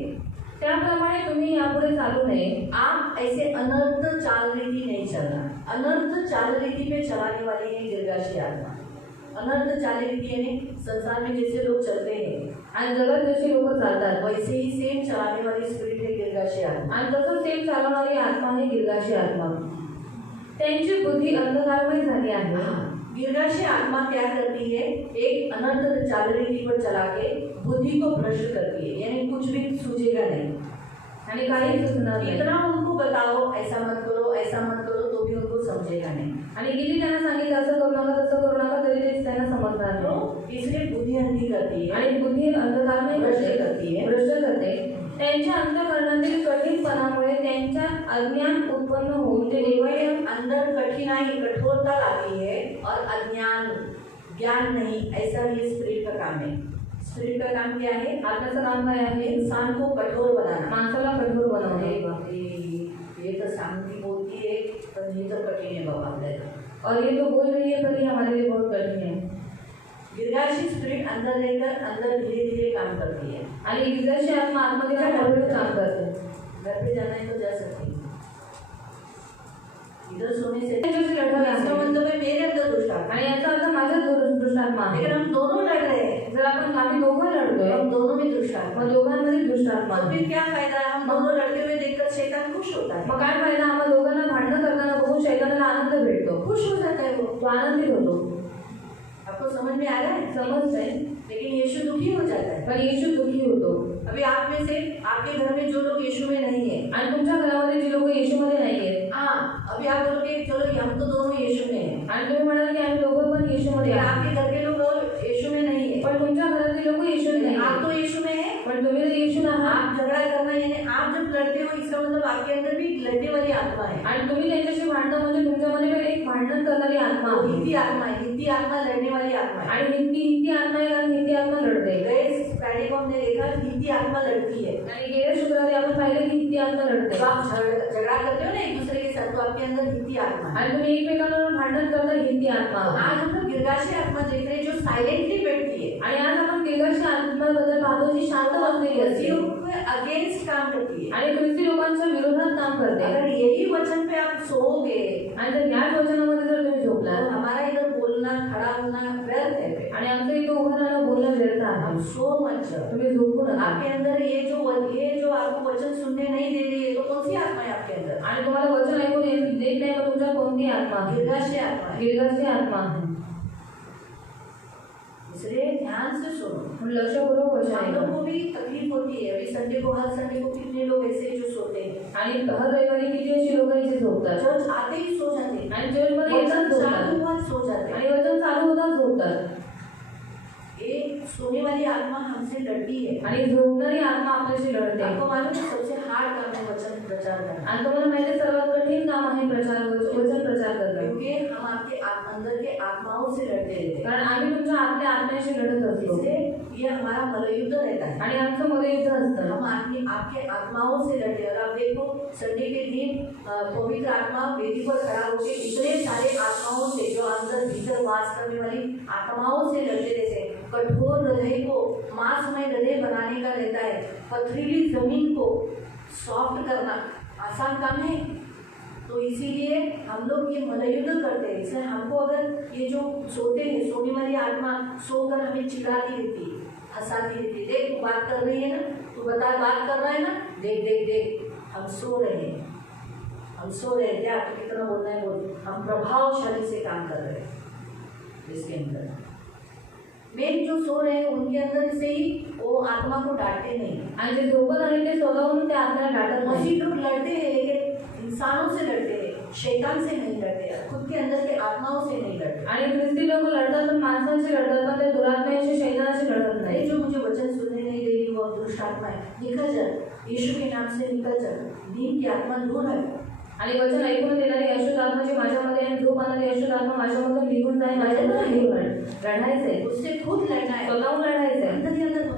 त्याप्रमाणे तुम्ही यापुढे चालू नये. आप ऐसे अनर्थ चाल रीति नहीं चलना. अनर्थ चाल रीति पे चलाने वाली है गिरगाशी आत्मा. अनर्थ चाल रीति यानी संसार में जैसे लोग चलते हैं आणि जगात जशी लोक चालतात वैसे ही सेम चलाने वाली स्पिरिट है गिरगाशी आत्मा. आणि तसंच सेम चालवणारी आत्मा आहे गिरगाशी आत्मा. त्यांची बुद्धी अंधकारमय झाली आहे. गिरगाशी आत्मा क्या करती है, एक अनर्थ चाल रीति पर चला के बुद्धि को भ्रष्ट करती है, यानी कुछ भी सूझेगा नहीं आणि काही सुचणार नाही. इतना उनको बताओ ऐसा मत करो ऐसा मत करो तो भी उनको समझेगा नहीं. आणि किती त्यांना सांगितलं असं करू नका तसं करू नका तरी ते त्यांना समजणार नाही. तो इसलिए बुद्धि अंधी करती है आणि बुद्धी अंधकारमय भ्रष्ट करती है. भ्रष्ट करते. त्यांच्या अंतःकरणातील कठीणपणामुळे त्यांच्या अज्ञान उत्पन्न होऊन ते हमारे अंदर कठिनाई कठोरता लाती है और अज्ञान ज्ञान नहीं, ऐसा ये स्पिरिट का काम है. स्पिरिट का काम क्या है, आत्म्याचं काम काय आहे, इंसान को कठोर बनाना. माणसाला कठोर बनवणे. ये तो शांति बोलती है पर ये तो कठिन है बाबा आपल्याला. और ये तो बोल रही है पर ये हमारे लिए बहुत कठिन है. गिरगाशी स्पिरिट अंदर रहकर अंदर धीरे धीरे काम करती है. आणि गिरगाशी आत्मा आतमध्ये हळूहळू काम करते. घर पे जाना है तो जा सकती है. इधर सोने से त्यांच्याशी लढत इसका आहे मतलब है मेरे अंदर दुष्ट आत्मा आणि याचा अर्थ माझ्याच दुष्टात्मा लेकिन आहे. हम दोनों लड़ रहे हैं, जर आम्ही दोघं लढतोय हम दोनों में दुष्ट आत्मा मग दोघांमध्ये दुष्टात्मा तो आहे. फिर क्या फायदा है? हम दोनों लड़ते हुए देखकर शैतान खुश होता है, मग काय फायदा? आम्हा दोघांना भांडणं करताना बघून शैतानाला आनंद भेटतो, खुश हो जाता है वो। तो आनंदित होतो. आपको समझ में आ रहा है? समजतंय? लेकिन यीशु दुखी हो जाता है। पण येशू दुःखी होतो. अभी आप में से आपके घर में जो लोग यीशु में नहीं है, आणि तुमच्या घरामध्ये जी लोक येशूमध्ये नाहीयेत हाँ अभी आप बोलोगे चलो हम तो दोनों यीशु में हैं, आणि तुम्ही म्हणाल की आम्ही दोघं पण येशूमध्ये लेकिन आहोत, आपके घर के लोग और यीशु में नहीं है, पण तुमच्या घरातली लोक येशूत नाही, आप तो यीशु में हैं। पण तुम्ही तर येशू आहात. आप झगड़ा करना यानी आप जब लड़ते हो इसका मतलब आपके अंदर भी लड़ने वाली आत्मा है, आणि तुम्ही त्यांच्याशी भांडणं म्हणजे तुमच्यामध्ये पण एक भांडण करणारी आत्मा वो आहे. हिंदी आत्मा है, हिंदी आत्मा लड़ने वाली आत्मा है। आणि हिंदी आत्मा आहे कारण हिंदी आत्मा लढते. गए फ्राइडे को हमने देखा हिंदी आत्मा लड़ती है। आणि गेल्या शुक्रवारी आपण पाहिलं की हिंदी आत्मा लढते. जब आप झगड़ा करते हो ना एक दूसरे के साथ तो आपके अंदर हिंदी आत्मा है। आणि तुम्ही एकमेकांवर भांडण करता हिंदी आत्मा तो आहे. आज हम लोग गिरगाशी आत्मा देख रहे हैं जो साइलेंटली बैठती है, आणि आज आपण गिरगाशी आत्माबद्दल पाहतो जी शांत बसलेली असते मसीहों के अगेंस्ट काम करती है। आणि ख्रिस्ती लोकांच्या विरोधात काम करते. अगर यही वचन पे आप सोओगे आणि जर याच वचनामध्ये जर तुम्ही तो झोपला हमारा इधर बोलना खड़ा होना व्यर्थ है। आणि आमचं इथं उभं राहणं बोलणं व्यर्थ आप आहे. सो मत जाओ। तुम्ही झोपू नका. आपके अंदर ये जो आपको वचन सुनने नहीं दे रही है तो कौन सी आत्मा है आपके अंदर? आणि तुम्हाला वचन ऐकून देत नाही मग तुमच्या कोणती आत्मा आहे? गिरगाशी आत्मा है। गिरगाची आत्मा आहे. इसलिए ध्यान से सुनो। म्हणून लक्षपूर्वक वचन हम लोग ऐका. को भी तकलीफ होती है, अभी संडे को हर संडे को कितने लोग ऐसे जो सोते हैं, आणि हर रविवारी किती अशी लोक इथे झोपतात चर्च आते ही सो जाते हैं, आणि चर्चमध्ये येतात वचन झोपतात चालू हुआ सो जाते हैं। आणि वचन चालू होतात झोपतात. एक सोने वाली आत्मा हमसे लड़ती है। आणि झोपणारी आत्मा आपल्याशी लढते. आपको मालूम है सबसे हार्ड काम है वचन प्रचार करना, आणि तुम्हाला माहिती आहे सर्वात कठीण काम आहे वचन प्रचार करणं. क्योंकि हम आपके अंदर के आत्माओं से लड़ते रहते हैं। कारण आम्ही तुमच्या आपल्या आत्म्याशी लढत असतो इसलिए ये हमारा मल्लयुद्ध रहता है। आणि आमचं मध्ययुद्ध असतं. हम आपके आत्माओं से लड़ते हैं। और आप देखो संडे के दिन पवित्र आत्मा वेदी पर खड़ा होकर इतने सारे आत्माओं से जो अंदर भीतर वास करने वाली आत्माओं से लड़ते रहते हैं। कठोर हृदय को मांसमय हृदय बनाने का रहता है। पथरीली जमीन को सॉफ्ट करना आसान काम है, तो इसीलिए हम लोग ये मल्लयुद्ध करते हैं। इसलिए हमको अगर ये जो सोते हैं सोने वाली आत्मा सोकर हमें चिढ़ाती रहती है, हंसाती रहती है, देख तू बात कर रही है ना, तू बता बात कर रहा है ना, देख देख देख हम सो रहे हैं, हम सो रहे हैं, क्या आपको कितना बोलना है बोल। हम प्रभावशाली से काम कर रहे हैं। इसके अंदर मेन जो सो रहे हैं उनके अंदर से ही वो आत्मा को डांटते नहीं। आणि जे झोपत आहे ते स्वतःहून त्या आत्म्याला डाटत नाही. मसीह लोग लड़ते हैं लेकिन इंसानों से लड़ते हैं, शैतान से नहीं लड़ते, खुद के अंदर के आत्माओं से नहीं लड़ते। आणि ख्रिस्ती लोक लढतात पण माणसांशी लढतात पण ते दुरात्म्याशी शैतानाशी लढत नहीं नाही. जो मुझे वचन सुनने नहीं दे रही वो दुष्ट आत्मा है, निकल जा यीशु के नाम से निकल जा, नींद की आत्मा दूर है। आणि वचन ऐकून देणारी अशुद्ध आत्माची माझ्यामध्ये आणि झोप आणणारी अशुद्ध आत्मा माझ्यामधून निघून जाईल. माझ्यामधून निघून लढायचंय, उससे खुद लड़ना है, स्वतःहून लढायचंय अंदर ही अंदर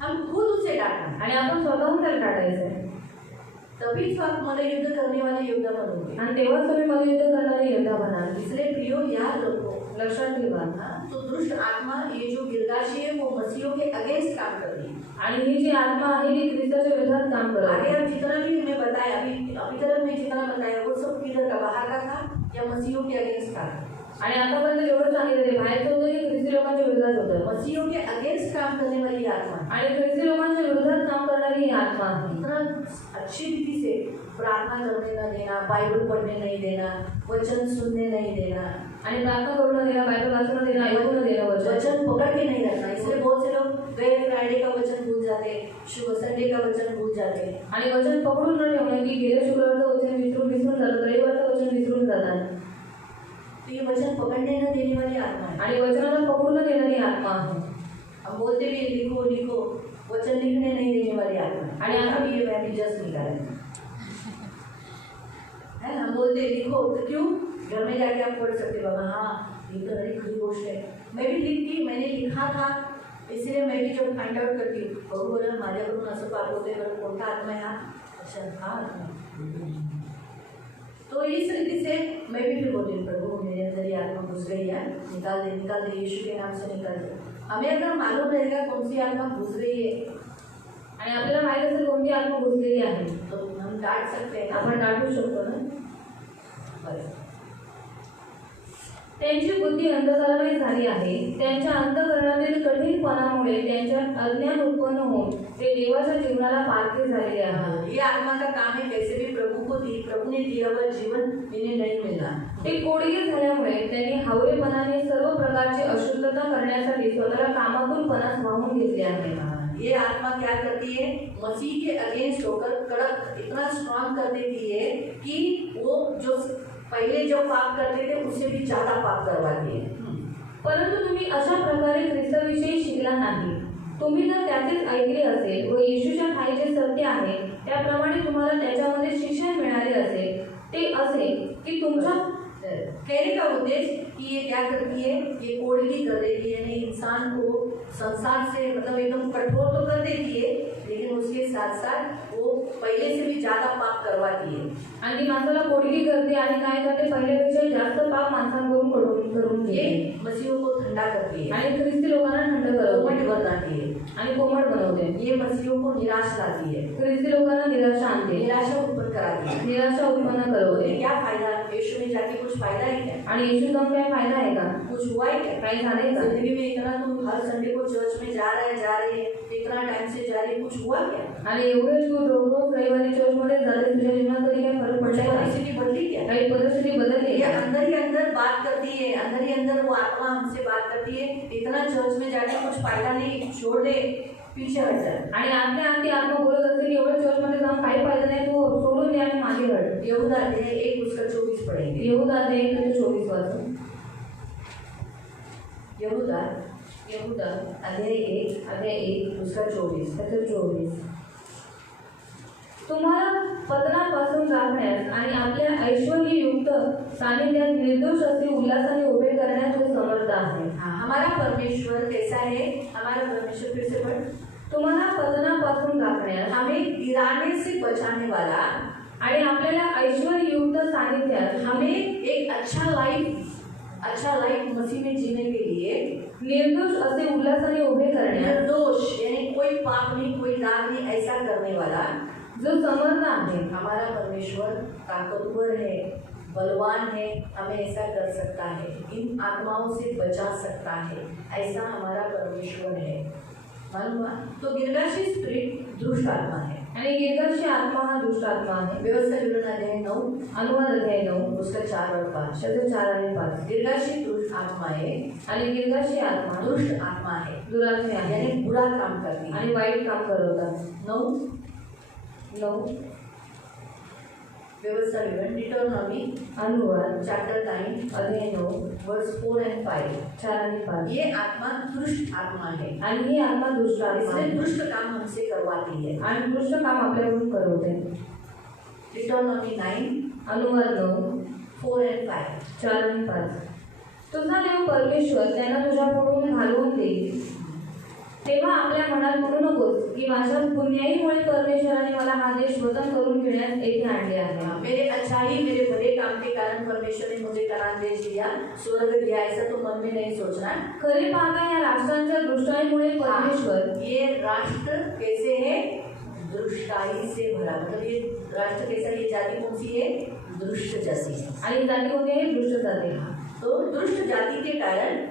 हम खुद उसे डांटना, आणि आपण स्वतःहून त्याला टाळायचंय. तभी तो आप मल्लयुद्ध करने वाले योद्धा बनोगे। आणि तेव्हाच तुम्ही मल्लयुद्ध करणारे योद्धा बनाल. इसलिए प्रियो याद रखो, लक्षात ठेवा. हाँ, तो दुष्ट आत्मा ये जो गिरगाशी है वो मसीहों के अगेंस्ट काम कर रही है। आणि ही जी आत्मा आहे ती ख्रिस्ताच्या विरोधात काम करत आगे आहे. अब जितना भी मैं बताया अभी तक मैं जितना बताया वो सब किधर का बाहर का था या मसीहों के अगेंस्ट था? आणि आतापर्यंत जेवढं सांगितलं ते बाहेरचं होतं की ख्रिस्ती लोकांच्या विरोधात होतं. मसीहों के अगेंस्ट काम करने वाली आत्मा आणि ख्रिस्ती लोकांच्या विरोधात काम करणारी ही आत्मा आहे. इतना अच्छी रीति से प्रार्थना करने न देना, बाइबल पढ़ने नहीं देना, वचन सुनने नहीं देना, आणि प्रार्थना करू न देणं, बायबल वाचू न देणं, ऐकू न देणं, वचन पकड़ के नहीं रखना। इसलिए बहुत से लोग गए फ्राइडे का वचन भूल जाते, संडे का वचन भूल जाते, आणि वचन पकडून न ठेवणं की गेल्या शुक्रवारचं वचन विसरून जातात, रविवारचं वचन विसरून जातात. तो ये वचन पकड़ने न देने वाली आत्मा है। आणि वचनाला पकडून न देणारी आत्मा आहे. हम बोलते भी लिखो लिखो, वचन लिखने नहीं देने वाली आत्मा है। आणि आता ये मैं भी जस्ट निकाला है, हम बोलते लिखो तो क्यों, घर में जाके आप पढ़ सकते बाबा, हाँ ये तो बड़ी खुली गोष्ट है, मैं भी लिखती, मैंने लिखा था, इसलिए मैं भी जब फाइंड आउट करती हूँ बघू बरं माझ्याकडून असं पाप होते बरं कोणता आत्मा है हा, अच्छा हा आत्मा। तो इस रीति से मैं भी फिर बोलती हूँ प्रभु मेरे अंदर ये आत्मा घुस गई है, निकाल दे यीशु के नाम से निकाल दे। हमें अगर मालूम रहेगा कौन सी आत्मा घुस रही है आणि आपल्याला माहित असेल कोणती आत्मा घुसलेली आहे तो हम डांट सकते हैं आपण दाटू शकतो ना. बरं. त्यांची बुद्धी अंधकारमय झाली आहे. त्यांच्या अंतःकरणातील कठीणपणामुळे त्यांच्यात अज्ञान उत्पन्न होऊन ते देवाच्या जीवनाला पारखे झालेले आहेत. ये आत्मा का काम है, कैसे भी प्रभु ने दिया हुआ जीवन इन्हें नहीं मिला. ते कोडगे झाल्यामुळे त्यांनी हावरेपणाने सर्व प्रकारची अशुद्धता करण्यासाठी स्वतःला कामातून पणास वाहून घेतले आहे. ये आत्मा क्या करती है, मसीह के अगेंस्ट होकर कड़क इतना स्ट्रांग कर देती है कि वो जो पहले जो पाप करते थे उससे भी ज्यादा पाप करवाती है. परंतु तुम्ही अशा प्रकारे ख्रिस्ताविषयी शिकला नाही. तुम्ही जर त्याचेच ऐकले असेल व येशूच्या ठाई जे सत्य आहे त्याप्रमाणे तुम्हाला त्याच्यामध्ये शिक्षण मिळाले असेल, ते असे की तुमच्या कहने का उद्देश्य कि ये क्या करती है, ये कोड़गी कर देती है, यानी इंसान को संसार से मतलब एकदम कठोर तो कर देती है, लेकिन उसके साथ साथ वो पहले से भी ज्यादा पाप करवाती है. आणि ती माणसाला कोडगी करते आणि काय करते, पहिल्यापेक्षा जास्त पाप माणसांकडून करून ये घेते मसीहों को ठंडा करती है, आणि ख्रिस्ती लोकांना थंड कोमट करवते बनाती है. आणि कोमट बनवते. ये मसीहों को निराश लाती है, ख्रिस्ती लोकांना निराशा आणते, निराशा उत्पन्न कराती है. निराशा उत्पन्न ये करवते. क्या फायदा, यीशु में जाके कुछ फायदा है क्या, आणि येशू जाऊन काय फायदा आहे का, कुछ हुआ है क्या? काही झाले का? जिंदगी में इतना तुम हर संडे को चर्च में जा रहे हैं, इतना टाइम से जा रहे, कुछ हुआ क्या? आणि एवढे तू रोज रविवारी चर्च मध्ये जाते, तुझ्या जीवनात तरी काय फरक पडलाय का? परिस्थिति बदली क्या? काही परिस्थिती बदलली ये आहे. अंदर ही अंदर बात करती है, अंदर ही अंदर वो आत्मा हमसे बात करती है, इतना चर्च में जाके कुछ फायदा नहीं, छोड़ दे, पीछे हट जाए. आणि आतल्या आत ती आत्मा बोलत असते की एवढं चर्च मध्ये जाऊन काही फायदा नाही, तू सोडून दे आणि मागे हट. यहूदा अध्याय 1 उसका 24 पढ़ेंगे. यहूदा अध्याय 1:24 वाचून. यहूदा यहूदा अध्याय 1 उसका 24. 24. तुम्हाला पतनापासून राखण्यास आणि आपल्या ऐश्वर्ययुक्त सानिध्यात निर्दोष असे उल्हासाने उभे करण्यास तो समर्थ आहे. हाँ, हमारा परमेश्वर कैसा है, हमारा परमेश्वर फिर से पढ़. तुम्हाला पतनापासून राखण्यास हमें गिराने से बचाने वाला, आणि आपल्याला ऐश्वर्ययुक्त सानिध्यात हमें एक अच्छा लाइफ मसीह में जीने के लिए निर्दोष असे उल्हासाने उभे करण्यास निर्दोष, यानी कोई पाप नहीं, कोई दाग नहीं, ऐसा करने वाला जो समर्थ आहे. हमारा परमेश्वर ताकतवर है, बलवान है, हमें ऐसा कर सकता है, इन आत्माओं से बचा सकता है, ऐसा हमारा परमेश्वर है. मालूम हुआ? तो गिरगाशी स्पिरिट दुष्ट आत्मा है. आणि गिरगाशी आत्मा हा दुष्ट आत्मा आहे. व्यवस्था विवरण अध्याय 9 अनुवाद अध्याय 9 उसका 4 और 5. शब्द 4 आणि 5. गिरगाशी दुष्ट आत्मा है, आणि गिरगाशी आत्मा दुष्ट आत्मा है, दुरात्मे आहे यानी बुरा काम करती है. आणि वाईट काम करवतात. 9 व्यवस्था विवरण डिटरनॉमी अनुवाद चैप्टर 9 अध्याय 9 वर्स 4 and 5. 4 आणि 5. ये आत्मा दुष्ट आत्मा है, आणि ही आत्मा दुष्ट आत्मा इसलिए आहे दुष्ट काम हमसे करवाती है. आणि दुष्ट काम आपल्याकडून करवते. डिटरनॉमी 9 अनुवाद 9 4 and 5. 4 आणि 5. तुझा देव परमेश्वर त्यांना तुझ्याकडून घालवून देईल. तेव्हा आपल्या मनात म्हणू नकोस की माझ्या पुण्याईमुळे परमेश्वराने मला हा देश वतन करून घेण्यास येथे आणले आहे. मेरे अच्छाई, मेरे भले काम के कारण परमेश्वर ने मुझे कनान देश दिया, स्वर्ग दिया, ऐसा तो मन में नहीं सोचना. खरे पाहता या राष्ट्रांच्या दृष्टाईमुळे परमेश्वर ये राष्ट्र कैसे है, दुष्टाई से भरा. मतलब ये राष्ट्र कैसा, ये जाति कौन सी है, दुष्ट जाति है. आणि जाती कोणती आहे, दुष्ट जाती. तो दुष्ट जाति के कारण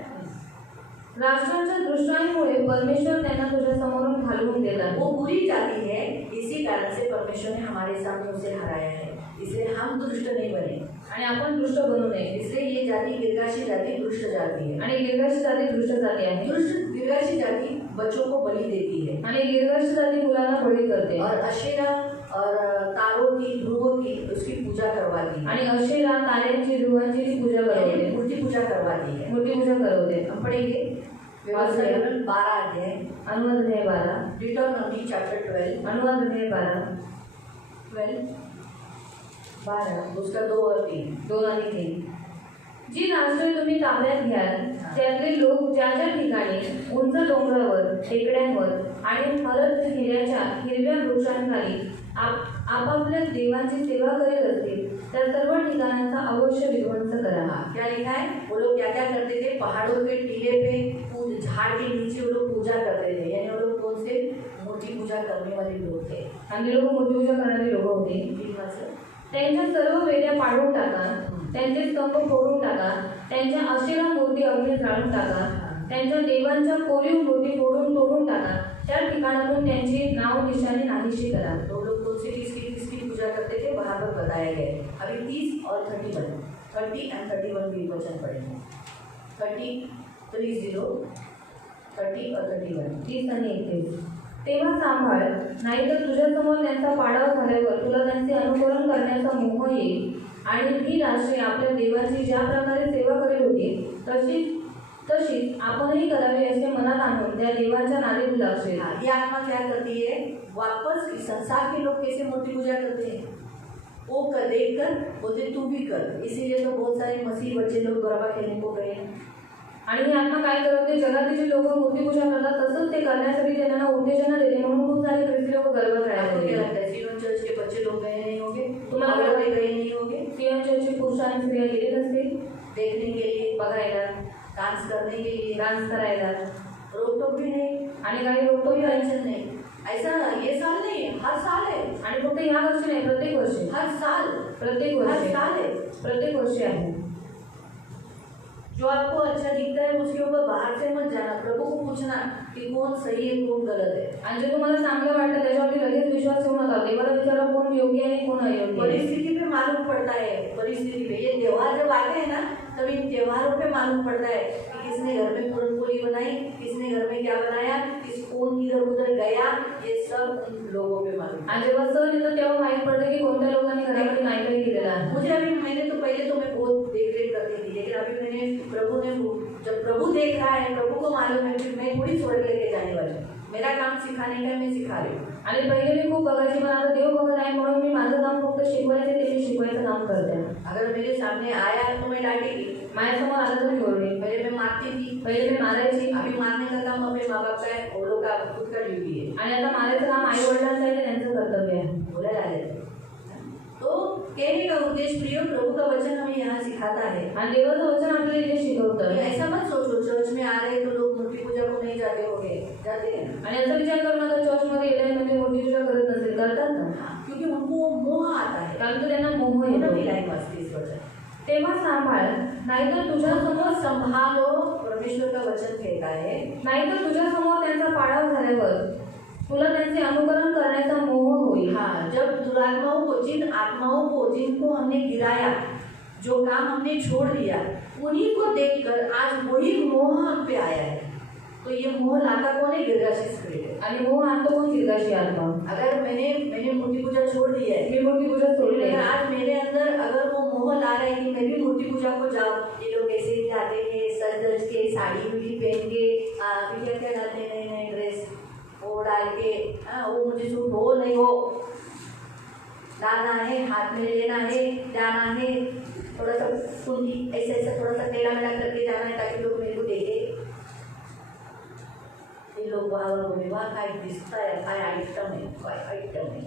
राष्ट्रांच्या दृष्टाईमुळे परमेश्वर त्यांना तुझ्या समोरून घालवून देतात. वो बुरी जाति है, इसी कारण से परमेश्वर ने हमारे सामने उसे हराया है, इसलिए हम दुष्ट नहीं बने आणि आपण दुष्ट बनू नये. इसलिए ये जाति गिरगाशी जाति दुष्ट जाति है. आणि गिरगाशी जाती दुष्ट जाती आहे. दुष्ट गिरगाशी जाति बच्चों को बलि देती है आणि गिरगाशी जाती मुलांना बळी करते और अशेरा और तारों की, ध्रुवों की उसकी पूजा करवाती है, आणि अशेरा, ताऱ्यांची, ध्रुवांची ती पूजा यानी करवते, मूर्ति पूजा करवाती है. मूर्ती पूजा करवते. हम पढ़ेंगे व्यवस्था विवरण 12 अध्याय, अनुवाद अध्याय 12 डिटरनॉमी चैप्टर 12 अनुवाद अध्याय 12 उसका 2 और 3. 2 आणि 3. जी राष्ट्रे तुम्ही ताब्यात घ्याल त्यातले लोक ज्या ज्या ठिकाणी उंच डोंगरावर, टेकड्यांवर आणि हरत हिरव्या वृक्षांखाली आपापल्या देवांची सेवा करीत असतील त्या सर्व ठिकाणांचा अवश्य विध्वंस करा. क्या लिखा है, वो लोग क्या क्या करते थे, पहाड़ों के टीले पे झाड़ के नीचे वो लोग पूजा करते थे, यानी वो लोग कौन से मूर्ति पूजा करने वाले लोग थे। आणि लोक मूर्तिपूजा करणारी लोक होती. त्यांच्या सर्व वेद्या पाडून टाका, त्यांचे स्तंभ फोडून टाका, त्यांच्या अशेरा मूर्ती अग्नीत जाळून टाका, त्यांच्या देवांच्या कोरीव मूर्ती फोडून तोडून टाका, त्या ठिकाणातून त्यांची नाव निशाणी नाहीशी करा. तो लोग कौन से किसकी पूजा करते थे वहाँ पर बताया गया है। अभी 30 और 31 30 एंड 31 भी वचन पढ़ेंगे। 30 और 31 30 आणि 31. तेव्हा सांभाळ, नाहीतर तुझ्यासमोर त्यांचा पाडाव झाल्यावर तुला त्यांचे अनुकरण करण्याचा मोह येईल आणि ही राष्ट्रे आपल्या देवाची ज्या प्रकारे सेवा करीत होती तशीच आपणही करावी असे मनात आणून त्या देवाच्या नादी तू लागशील. ये आत्मा क्या करती है, वापस इस संसार के लोग कैसे मूर्ति पूजा करते हैं वो कर देख कर बोलते तू भी कर। इसीलिए तो बहुत सारे मसीह बच्चे लोग गरबा खेलने को गए हैं। आणि ही आत्मा काय करते, जगातील जे लोक मूर्तिपूजा करतात तसंच ते करण्यासाठी त्यांना उत्तेजना देते, म्हणून खूप सारे ख्रिस्ती लोक गर्व आपको क्या करायला लगता है सियोन चर्च के बच्चे लोग गए नहीं होंगे, तुम्हाला काय औरतें गए नहीं होंगे सियोन चर्चचे पुरुष आणि स्त्रिया गेले नसतील देखने के लिए, बघायला, डांस करने के लिए, डान्स करायला, रोक टोक भी नहीं, आणि काही लोक कोई टेंशन नहीं। ऐसा ये साल नहीं, हर साल है, आणि फक्त या वर्षी नाही, प्रत्येक वर्षी हर साल है। प्रत्येक वर्षी आहे. जो आपको अच्छा दिखता है उसके ऊपर बाहर से मत जाना, प्रभु को पूछना कि कौन सही है कौन गलत है। आणि जे तुम्हाला चांगलं वाटतं त्याच्यावरती लगेच विश्वास ठेवू नका. देवाला विचारा कोण योग्य आहे कोण अयोग्य आहे. परिस्थिति पे मालूम पड़ता है, परिस्थिति पे। ये त्योहार जब आते हैं ना तब इन त्योहारों पे मालूम पड़ता है कि किसने घर में पूरन पोली बनाई, किसने घर में क्या बनाया, किस कौन इधर उधर गया, ये सब उन लोगों पे मालूम। आणि जेव्हा सण येतो तेव्हा माहीत पडतं की कोणत्या लोकांनी घरामध्ये नाही काही केलेलं आहे. मुझे अभी मैंने तो पहले तो मैं बहुत देख रेख करती थी, लेकिन अभी मैंने जब प्रभु देख रहा है, प्रभु को मालूम है कि मैं थोड़ी स्वर्ग लेके जाने वाली हूँ। मेरा काम सिखाने का, मैं सिखा रही हूँ। आणि पहिले मी खूप बघायची, पण आता देव बघत आहे म्हणून मी माझं काम फक्त शिकवायचं, ते मी शिकवायचं काम करते. अगर मेरे सामने आया तो मैं डांटेगी, माझ्यासमोर आलं तर मी ओरडे. पहले मैं मारती थी, पहिले मी मारायची, अभी मारने का काम अपने माँ बाप का है, वो लोग का खुद का ड्यूटी है। आणि आता मारायचं काम आई वडिलांचं आहे, ते त्यांचं कर्तव्य आहे. बोला जा रहे थे। तो कहने का उद्देश्य प्रियो, प्रभु का वचन हमें यहाँ सिखाता है। आणि देवाचं वचन आपल्याला इथे शिकवतं. ऐसा मत सोचो चर्च में आ रहे तो लोग मूर्ति पूजा को नहीं जाते होंगे, जाते हैं। आणि याचा विचार करू नका चर्चमध्ये गेले म्हणजे मूर्तिपूजा करत नसेल, करतात ना, क्योंकि उनको वो मोह आता है, कारण तो त्यांना मोह येतो. लाइन वास्ते इस वचन। तेव्हा सांभाळ, नाहीतर तुझ्यासमोर संभालो, परमेश्वर का वचन कहता है, नाहीतर तुझ्यासमोर त्यांचा पाडाव झाल्यावर तुला त्यांचे अनुकरण करण्याचा मोह होईल. हाँ, जब दुरात्माओं को, जिन आत्माओं को जिनको हमने गिराया, जो काम हमने छोड़ दिया, उन्हीं को देखकर आज वही मोह हम पे आया है। तो ये मोह लाता कौन है? गिरगाशी स्पिरिट। आणि मोह आणतो कोण? गिरगाशी आत्मा. अगर मैंने मूर्ति पूजा छोड़ दी है, मी मूर्तिपूजा सोडली अगर आहे, आज मेरे अंदर अगर वो मोह ला रहा है कि मैं भी मूर्ति पूजा को जाऊँ, ये लोग ऐसे ही जाते हैं, सज धज के, साड़ी भी पहन के, क्या क्या डालते हैं, नए नए ड्रेस वो डाल के, वो मुझे सूट हो नहीं हो, डालना है, हाथ में लेना है, जाना है, थोड़ा सा कुंडी ऐसे ऐसे थोड़ा सा टेढ़ा मेढ़ा करके जाना है ताकि लोग मेरे को देखे। ये लोग वाह काय दिसता है, काय आइटम है।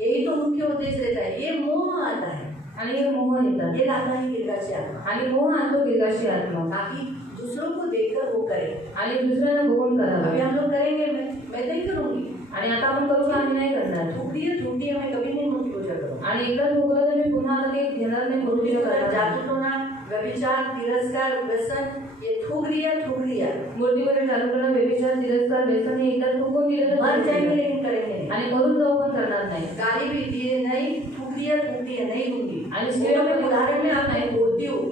यही तो मुख्य उद्देश्य रहता है। ये मोह आता है आणि हे मोह येतात. ये लाता है गिरगाशी आत्मा, आणि मोह आणतो गिरगाशी आत्मा, ताकि दूसरों को देखकर वो करे। आणि दुसऱ्यांना बघून अभी करावं. हम लोग करेंगे, मैं नहीं करूँगी। आणि आता आपण करू का? आम्ही नाही करणार. थूकती है, मैं कभी नहीं मूर्ति पूजा करूँ। आणि एकदा ठोकलं तर मी पुन्हा आता ते घेणार नाही, मूर्ति मूर्तिपूजा पूजा, करणार. जादूटोना, व्यभिचार, तिरस्कार, व्यसन, ये थूक दिया। मूर्तिपूजा चालू करणं, व्यभिचार, तिरस्कार, व्यसन हे एकदा ठोकून दिलं तर मर जाएंगे लेकिन करेंगे नहीं। आणि मरून जाऊ पण करणार नाही. गाली भी दिए नहीं, थूक दिया नहीं दूंगी। आणि शिवाय मैं उदाहरण में आप नहीं बोलती हूँ,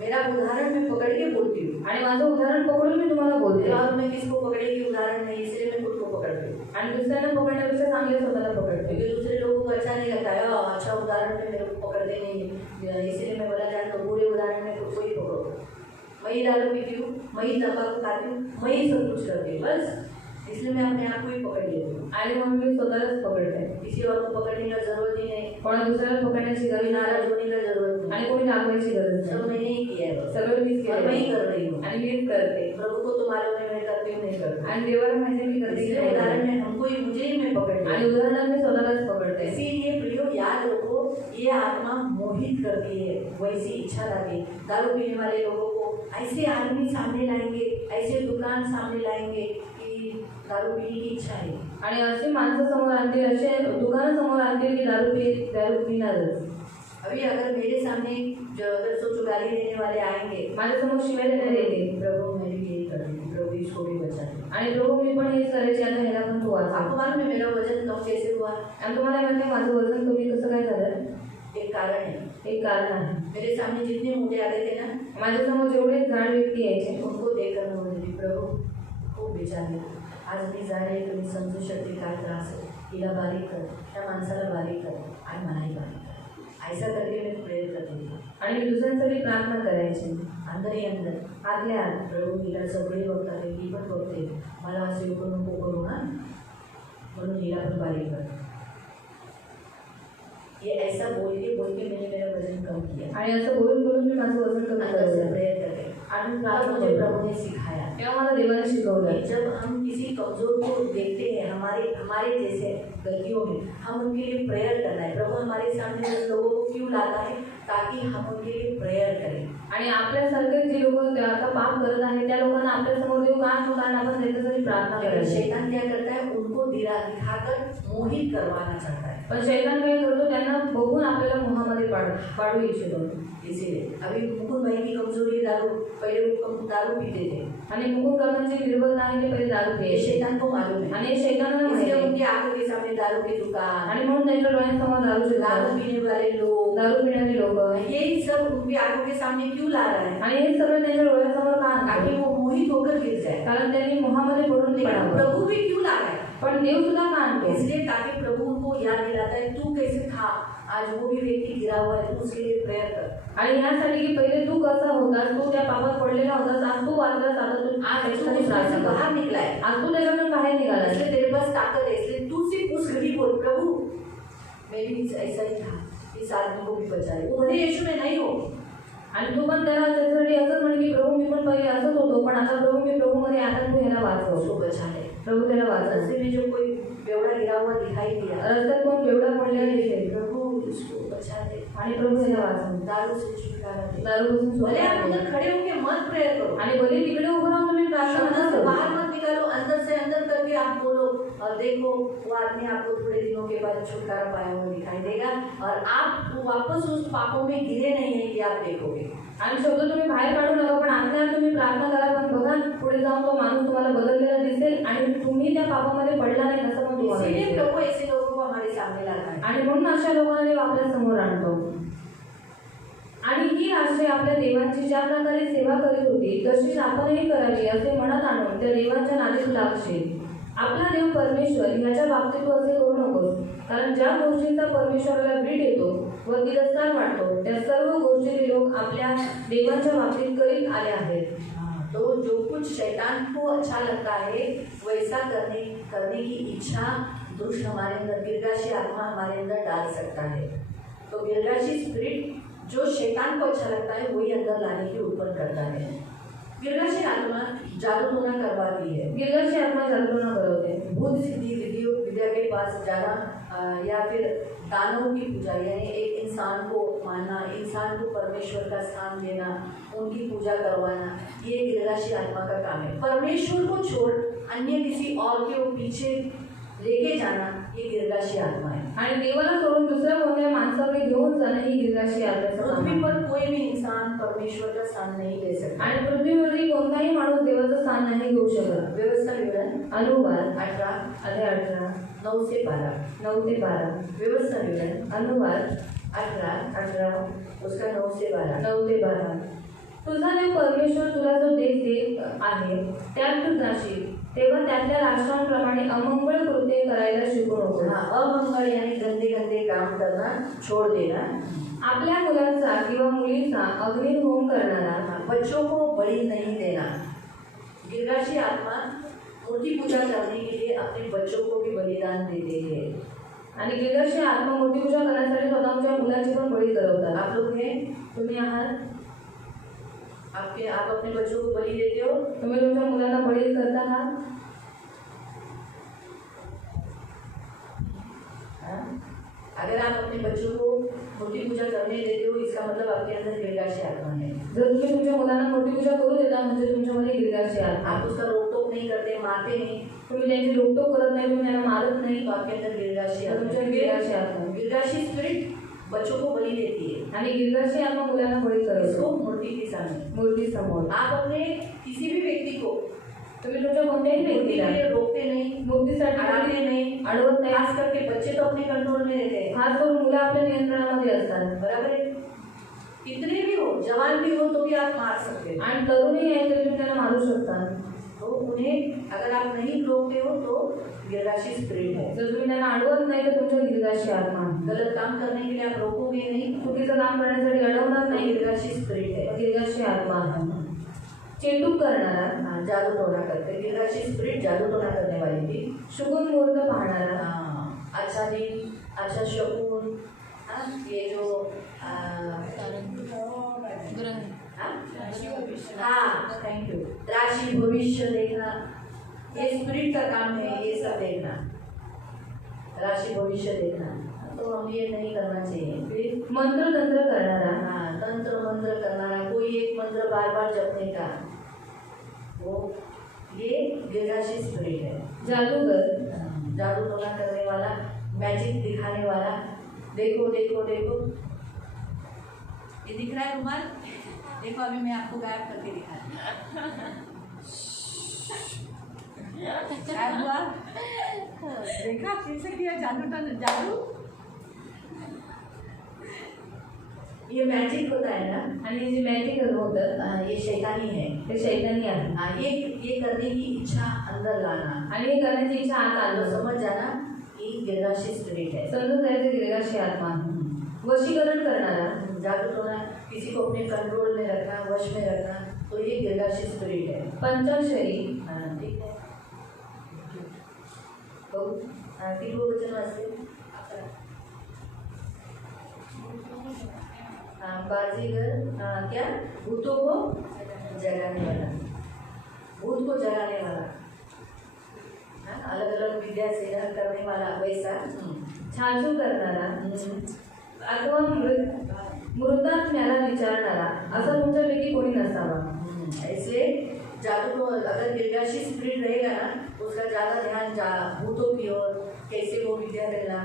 मेरा उदाहरण मैं पकड़ के बोलती हूँ। आणि माझं उदाहरण पकडून मी तुम्हाला बोलते. और मैं किसको पकड़ेगी उदाहरण नहीं, इसलिए मैं खुद को पकड़ती हूँ। आणि दुसऱ्यांना पकडण्यापेक्षा चांगले स्वतःला पकडते. क्योंकि दूसरे लोगों को अच्छा नहीं लगता है, अच्छा उदाहरण में मेरे को पकड़ते नहीं, इसलिए मैं बोला जाता हूँ बुरे उदाहरण में खुद को ही पकड़ो। मैं ही दारू पीती हूँ, मैं ही तंबाकू खाती हूँ, मैं ही सब कुछ करती हूँ, बस इसलिए मैं अपने आप को ही पकड़ लेती हूँ। आणि म्हणून मी स्वतःलाच पकडते. किसी और को पकड़ने का जरूरत ही नहीं, कोणा दुसऱ्याला पकडण्याची गरज कभी नाही नाराज होने का जरूरत नहीं। आणि कोणी दाखवायची गरज सब नाही. मैंने ही किया है बस। सगळं मीच और मैं ही केलं कर रही हूँ। आणि मीच करते प्रभु को तो मालूम है मैं करती हूँ नहीं करती। आणि देवाला माहिती मी करते की इसलिए नाही उदाहरण करत. में हमको ही मुझे ही मैं पकड़ आणि लिया। उदाहरणार्थ मी स्वतःलाच पकडते. इसीलिए प्रियो याद रखो, ये आत्मा मोहित करती है, वैसी इच्छा लाती। दारू पीने वाले लोगों को ऐसे आदमी सामने लाएंगे, ऐसे दुकान सामने लाएंगे कि दारू पीने की इच्छा है। आणि अशी माणसं समोर आणतील, असे दुकानं समोर आणतील की दारू पिणारच. अभी अगर मेरे सामने जो अगर सोचो गाली देने वाले आएंगे, माझ्यासमोर शिवाय देणारे येते प्रभु मैं भी यही करती हूँ, प्रभु इसको भी बचा दे। आणि प्रभू मी पण हेच करायचे, आता ह्याला पण तू वाचा. आपको मालूम है मेरा वजन कम कैसे हुआ? आणि तुम्हाला माहिती आहे माझं वजन कमी कसं काय झालं? एक कारण है। एक कारण आहे. मेरे सामने जितने मोटे आते थे ना, माझ्यासमोर जेवढे जाड व्यक्ती यायचे उनको देखकर मैं बोलती प्रभु खूप विचार दे। आज मी जाणे तुम्ही समजू शकते काय त्रास आहे, हिला बारीक कर, त्या माणसाला बारीक कर आणि मलाही बारीक कर। ऐसा करके मैं प्रेयर करती थी। आणि मी दुसऱ्यांसाठी प्रार्थना करायची. अंदर ही अंदर आतल्या आत प्रभू हिला सगळे बघतात, ही पण बघते, मला असे नको करू ना, म्हणून हिला पण बारीक कर। ये ऐसा बोल के मैंने मेरा वजन कम किया। आणि असं बोलून बोलून मी माझं वजन कमी अंदर से करते प्रेयर करके आणि तब प्रार्थना मुझे करते. प्रभु ने सिखाया। तेव्हा मला देवाने शिकवलं. जब हम किसी कमजोर को देखते हैं, हमारे जैसे गलतियों में, हम उनके लिए प्रेयर करना है। प्रभु हमारे सामने उन लोगों को क्यों लाता है? ताकि हम उनके लिए प्रेयर करें। आणि आपल्यासारखे जे लोक आता पाप करत आहेत त्या लोकांना आपल्यासमोर देऊ का आणतो, कारण आपण त्यांच्यासाठी प्रार्थना लेकिन करायची. शैतान क्या करता है? उनको दिखाकर मोहित करवाना चाहता है। पण शैतान काय करतो, त्यांना बघून आपल्याला मोहामध्ये पाडू इच्छितो. इसीलिए अभी मुकुंद भाई की कमजोरी दारू, पहले वो दारू पीते थे, आणि मुकुंद काकांची निर्बल नाही ते पहिले दारू ये प्यायचे. शैतान को मालूम है। आणि हे शैतानाला इसलिए माहिती. उनकी आंखों के सामने दारू की दुकान, आणि म्हणून त्यांच्या डोळ्यांसमोर दारूचे दारू दारू पीने वाले लोग, दारू पिणारी लोक, यही सब उनकी आंखों के सामने क्यों ला रहा है? आणि हे सगळं त्यांच्या डोळ्यासमोर का ताकि आणतात? वो मोहित होकर गिर जाए। कारण त्यांनी मोहामध्ये पडून लेकिन पडावं. प्रभु भी क्यों ला रहा है? पण देव सुद्धा का आणतो? इसलिए ताकि प्रभु उनको याद दिलाता है, तू कैसे था, आज वो भी व्यक्ती गिरा हुआ है, तू उसके लिए प्रेयर कर। आणि यासाठी की पहिले तू कसा होतास, तू त्या पापात पडलेला होतास, आज तू वाचलास, आता तू आज तू त्याच्यासाठी उसमें प्रार्थना से कर. बाहर निकला है, आज तू त्याच्यातून बाहेर निघालास. इसलिए तेरे पास ताकत है। इसलिए तू सिर्फ उस घड़ी बोल, प्रभु मैं भी ऐसा ही था, इस आदमी को भी बचाए। वो भले यीशु में नहीं हो, आणि तू पण त्याला त्याच्यासाठी असंच म्हण की प्रभु मी पण पहिले असंच होतो, पण आता प्रभु मी प्रभूमध्ये आता तू ह्याला वाचव. उसको बचा ले। प्रभू त्याला वाचव. रस्ते में जो कोई बेवड़ा गिरा हुआ दिखाई दिया, रस्त्यात कोण केवढा पडलेला दिसेल, प्रभु उसको बचा ले, आणि प्रभू ह्याला वाचव. दारू से छुटकारा दे। दारूपासून भले आप सोडा. उधर खड़े होके मत प्रेयर करो, आणि भले तिकडे उभं राहून तुम्ही प्रार्थना शब्द नका से करू. बाहर मत निकालो, अंदर से अंदर करके आप बोलो, और देखो वो आदमी आपको थोड़े दिनों के बाद छुटकारा पाया हुआ दिखाई देगा, और आप वापस उस पापों में गिरे नहीं हैं, ये आप देखोगे। आणि शब्द तुम्ही बाहेर काढू नका, पण आतल्या आत तुम्ही प्रार्थना करा. पण बघा पुढे जाऊन तो माणूस तुम्हाला बदललेला दिसेल आणि तुम्ही त्या पापामध्ये पडला नाही असं पण तुम्हाला इसीलिए दिसेल. प्रभु ऐसे लोगों को हमारे सामने लाता है। आणि म्हणून अशा लोकांना देव आपल्या समोर आणतो. आणि ही राष्ट्रे आपल्या देवांची ज्या प्रकारे सेवा करीत होती तशीच आपणही करावी असे मनात आणून त्या देवांच्या नादीत लागशील. आपला देव परमेश्वर ह्याच्या बाबतीत तू असे करू नकोस, कारण ज्या गोष्टींचा परमेश्वराला भीट येतो व तिरस्कार वाटतो त्या सर्व गोष्टी ते लोक आपल्या देवांच्या बाबतीत करीत आले आहेत. तो जो कुछ शैतान को अच्छा लगता है वैसा करने की इच्छा दुष्ट हमारे अंदर, गिरगाशी आत्मा हमारे अंदर डाल सकता है। तो गिरगाशी स्पिरिट जो शैतान को अच्छा लगता है वही अंदर लाने की उत्पन्न करता है। गिरगाशी आत्मा जादू टोना करवाती है, गिरगाशी आत्मा जादूटोना करवते. बुद्ध सिद्धि विद्या के पास जाना, या फिर दानवों की पूजा, यानी एक इंसान को मानना, इंसान को परमेश्वर का स्थान देना, उनकी पूजा करवाना, ये गिरगाशी आत्मा का काम है। परमेश्वर को छोड़ अन्य किसी और के पीछे लेके जाना ये गिरगाशी आत्मा है। आणि देवाला सोडून दुसऱ्या कोणत्या माणसाकडे घेऊन जाणं ही गिरगाशी आत्म्याचं काम पृथ्वी आहे. पर कोई भी इंसान परमेश्वर का स्थान नहीं ले सकता। आणि पृथ्वीवरती कोणताही माणूस देवाचं स्थान नाही घेऊ शकत. व्यवस्था विवरण अनुवाद 18 अध्याय 18 9 से 12। 9 ते 12. व्यवस्था विवरण अनुवाद 18 उसका 9 से 12। 9 ते 12. तुझा देव परमेश्वर तुला जो देश देत आहे त्यात तू जाशील, तेव्हा त्यातल्या राष्ट्रांप्रमाणे अमंगळ कृत्ये करायला शिकू नको. हाँ, अमंगल यानी गंदे गंदे काम करना छोड़ देना। आपल्या मुलांचा किंवा मुलीचा अग्नी होम करणारा, हाँ, बच्चों को बलि नहीं देना। गिरगाशी आत्मा मूर्ति पूजा करने के लिए अपने बच्चों को भी बलिदान देते हैं। आणि गिरगाशी आत्मा मूर्ती पूजा करण्यासाठी स्वतःच्या मुलांची पण बळी करवतात. आप लोग हैं, तुम्ही आप अपने बच्चों को बलि देते हो? तुम्ही तुमच्या मुलांना बळी करता का? हाँ? अगर आप अपने बच्चों को मूर्ति पूजा करने देते हो, इसका मतलब आपके अंदर गिरगाशी आत्मा है। जर तुम्ही तुमच्या मुलांना मूर्ती पूजा करू देता म्हणजे तुमच्यामध्ये गिरगाशी आत्मा. आप उसका रोक-टोक नहीं करते, मारते नहीं, तुम्ही त्यांची रोकटोक करत नाही, तुम्ही त्यांना मारत नाही, तो आपके अंदर गिरगाशी तर आत्मा तुमच्या है। गिरगाशी आत्मा. गिरगाशी स्पिरिट बच्चों को बलि देती है, आणि गिरगाशी आत्मा मुलांना बळी इसको करतो मूर्ति के सामने। मूर्ती समोर. आप अपने किसी भी व्यक्ति को तुम्ही तुमच्या कोणत्याही मूर्ति के व्यक्तीला लिए रोकते नहीं, मूर्तीसाठी अड़ाते नहीं, अडवत नाही. खास करके बच्चे तो अपने कंट्रोल में रहते हैं, खास करून मुलं आपल्या नियंत्रणामध्ये असतात. बराबर है। कितने भी हो, जवान भी हो तो भी आप मार सकते हो। आणि तरुणही आहे तरी तुम्ही त्यांना मारू शकता. तो उन्हें अगर आप नहीं रोकते हो तो गिरगाशी स्पिरिट है। जर तुम्ही त्यांना अडवत नाही तर तुमच्या गिरगाशी आत्मा आहे. गलत काम करने के लिए आप रोकोगे नहीं, चुकीचं काम करण्यासाठी अडवणार नहीं, नाही, गिरगाशी स्पिरिट है। गिरगाशी आत्मा आहे. चेटूक करणारा, हाँ, जादू टोना करते, गिरगाशी स्पिरिट जादू टोना करने वाली थी। शुगुन मुहूर्त पाहणारा, हाँ, अच्छा दिन, अच्छा शकुन, हाँ, ये जो हाँ, थैंक यू, राशि भविष्य देखना, ये स्पिरिट का काम है, ये सब देखना, राशि भविष्य देखना, तो हम ये नहीं करना चाहिए। फिर मंत्र तंत्र करणारा, हाँ, तंत्र मंत्र करना, कोई एक मंत्र बार बार जपने का, वो ये गिरगाशी स्पिरिट है। जादूगर, जादू टोना करने वाला, मैजिक दिखाने वाला, देखो देखो देखो, ये दिख रहा है रुमाल, देखो अभी मैं आपको गायब करके दिखा रही हूँ। गायब हुआ, देखा कैसे किया जादू। ये मैजिक होता है ना, आणि जे मॅजिक होतं ये शैतानी है। ते शैतानी आहे. हाँ, ये करने की इच्छा अंदर लाना, आणि हे करण्याची इच्छा आत तो आलं समझ जाना कि गिरगाशी स्पिरिट है। समजून जायचं गिरगाशी आत्मा आहे. वशीकरण करणारा, जादू टोना, किसी को अपने कंट्रोल में रखना, वश में रखना, तो ये गिरगाशी स्पिरिट है। पंचाक्षरी, हाँ, ठीक है। तो किती वचन वाचते? हाँ, बाजीगर, हाँ, क्या? भूतों को जगाने वाला, भूत को जगाने वाला, हाँ, अलग अलग विद्या से करने वाला, वैसा। छाछू करणारा अथवा मृतात्म्याला विचारणारा असा तुमच्यापैकी कोणी नसावा. इसलिए जादू को अगर गिरगाशी स्पिरिट रहेगा ना, उसका ज़्यादा ध्यान भूतों की ओर, कैसे वो विद्या करना,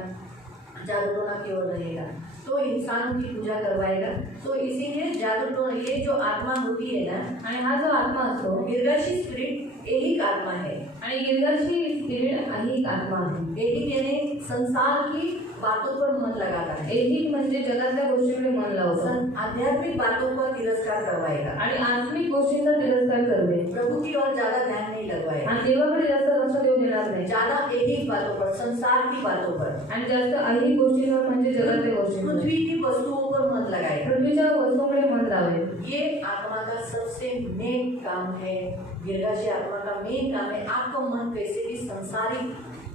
जादू टोना की ओर रहेगा, तो इंसानों की पूजा करवाएगा। तो इसीलिए जादू टोना, ये जो आत्मा होती है ना, आणि हा जो आत्मा असतो गिरगाशी स्पिरिट एक आत्मा है। आणि गिरगाशी स्पिरिट ही एक आत्मा आहे. एक यानी संसार की बातों पर मन लगाता है, एक म्हणजे जगातल्या गोष्टींकडे मन लावतं आध्यात्मिक बातों का तिरस्कार करवाएगा, आणि आत्मिक गोष्टींचा तिरस्कार करते प्रभु की ओर ज्यादा ध्यान नहीं लगवाएगा, आणि देवाकडे जास्त लक्ष देऊ देणार नाही. ज्यादा ऐहिक बातों पर, संसार की बातों पर, आणि जास्त ऐहिक गोष्टींवर म्हणजे जगातल्या गोष्टींवर, पृथ्वी की वस्तुओं पर मन लगाएगा। पृथ्वीच्या वस्तूंकडे मन लावेल. ये आत्मा का सबसे मेन काम है। गिरगाशी आत्मा का मेन काम है आपका मन कैसे भी संसारिक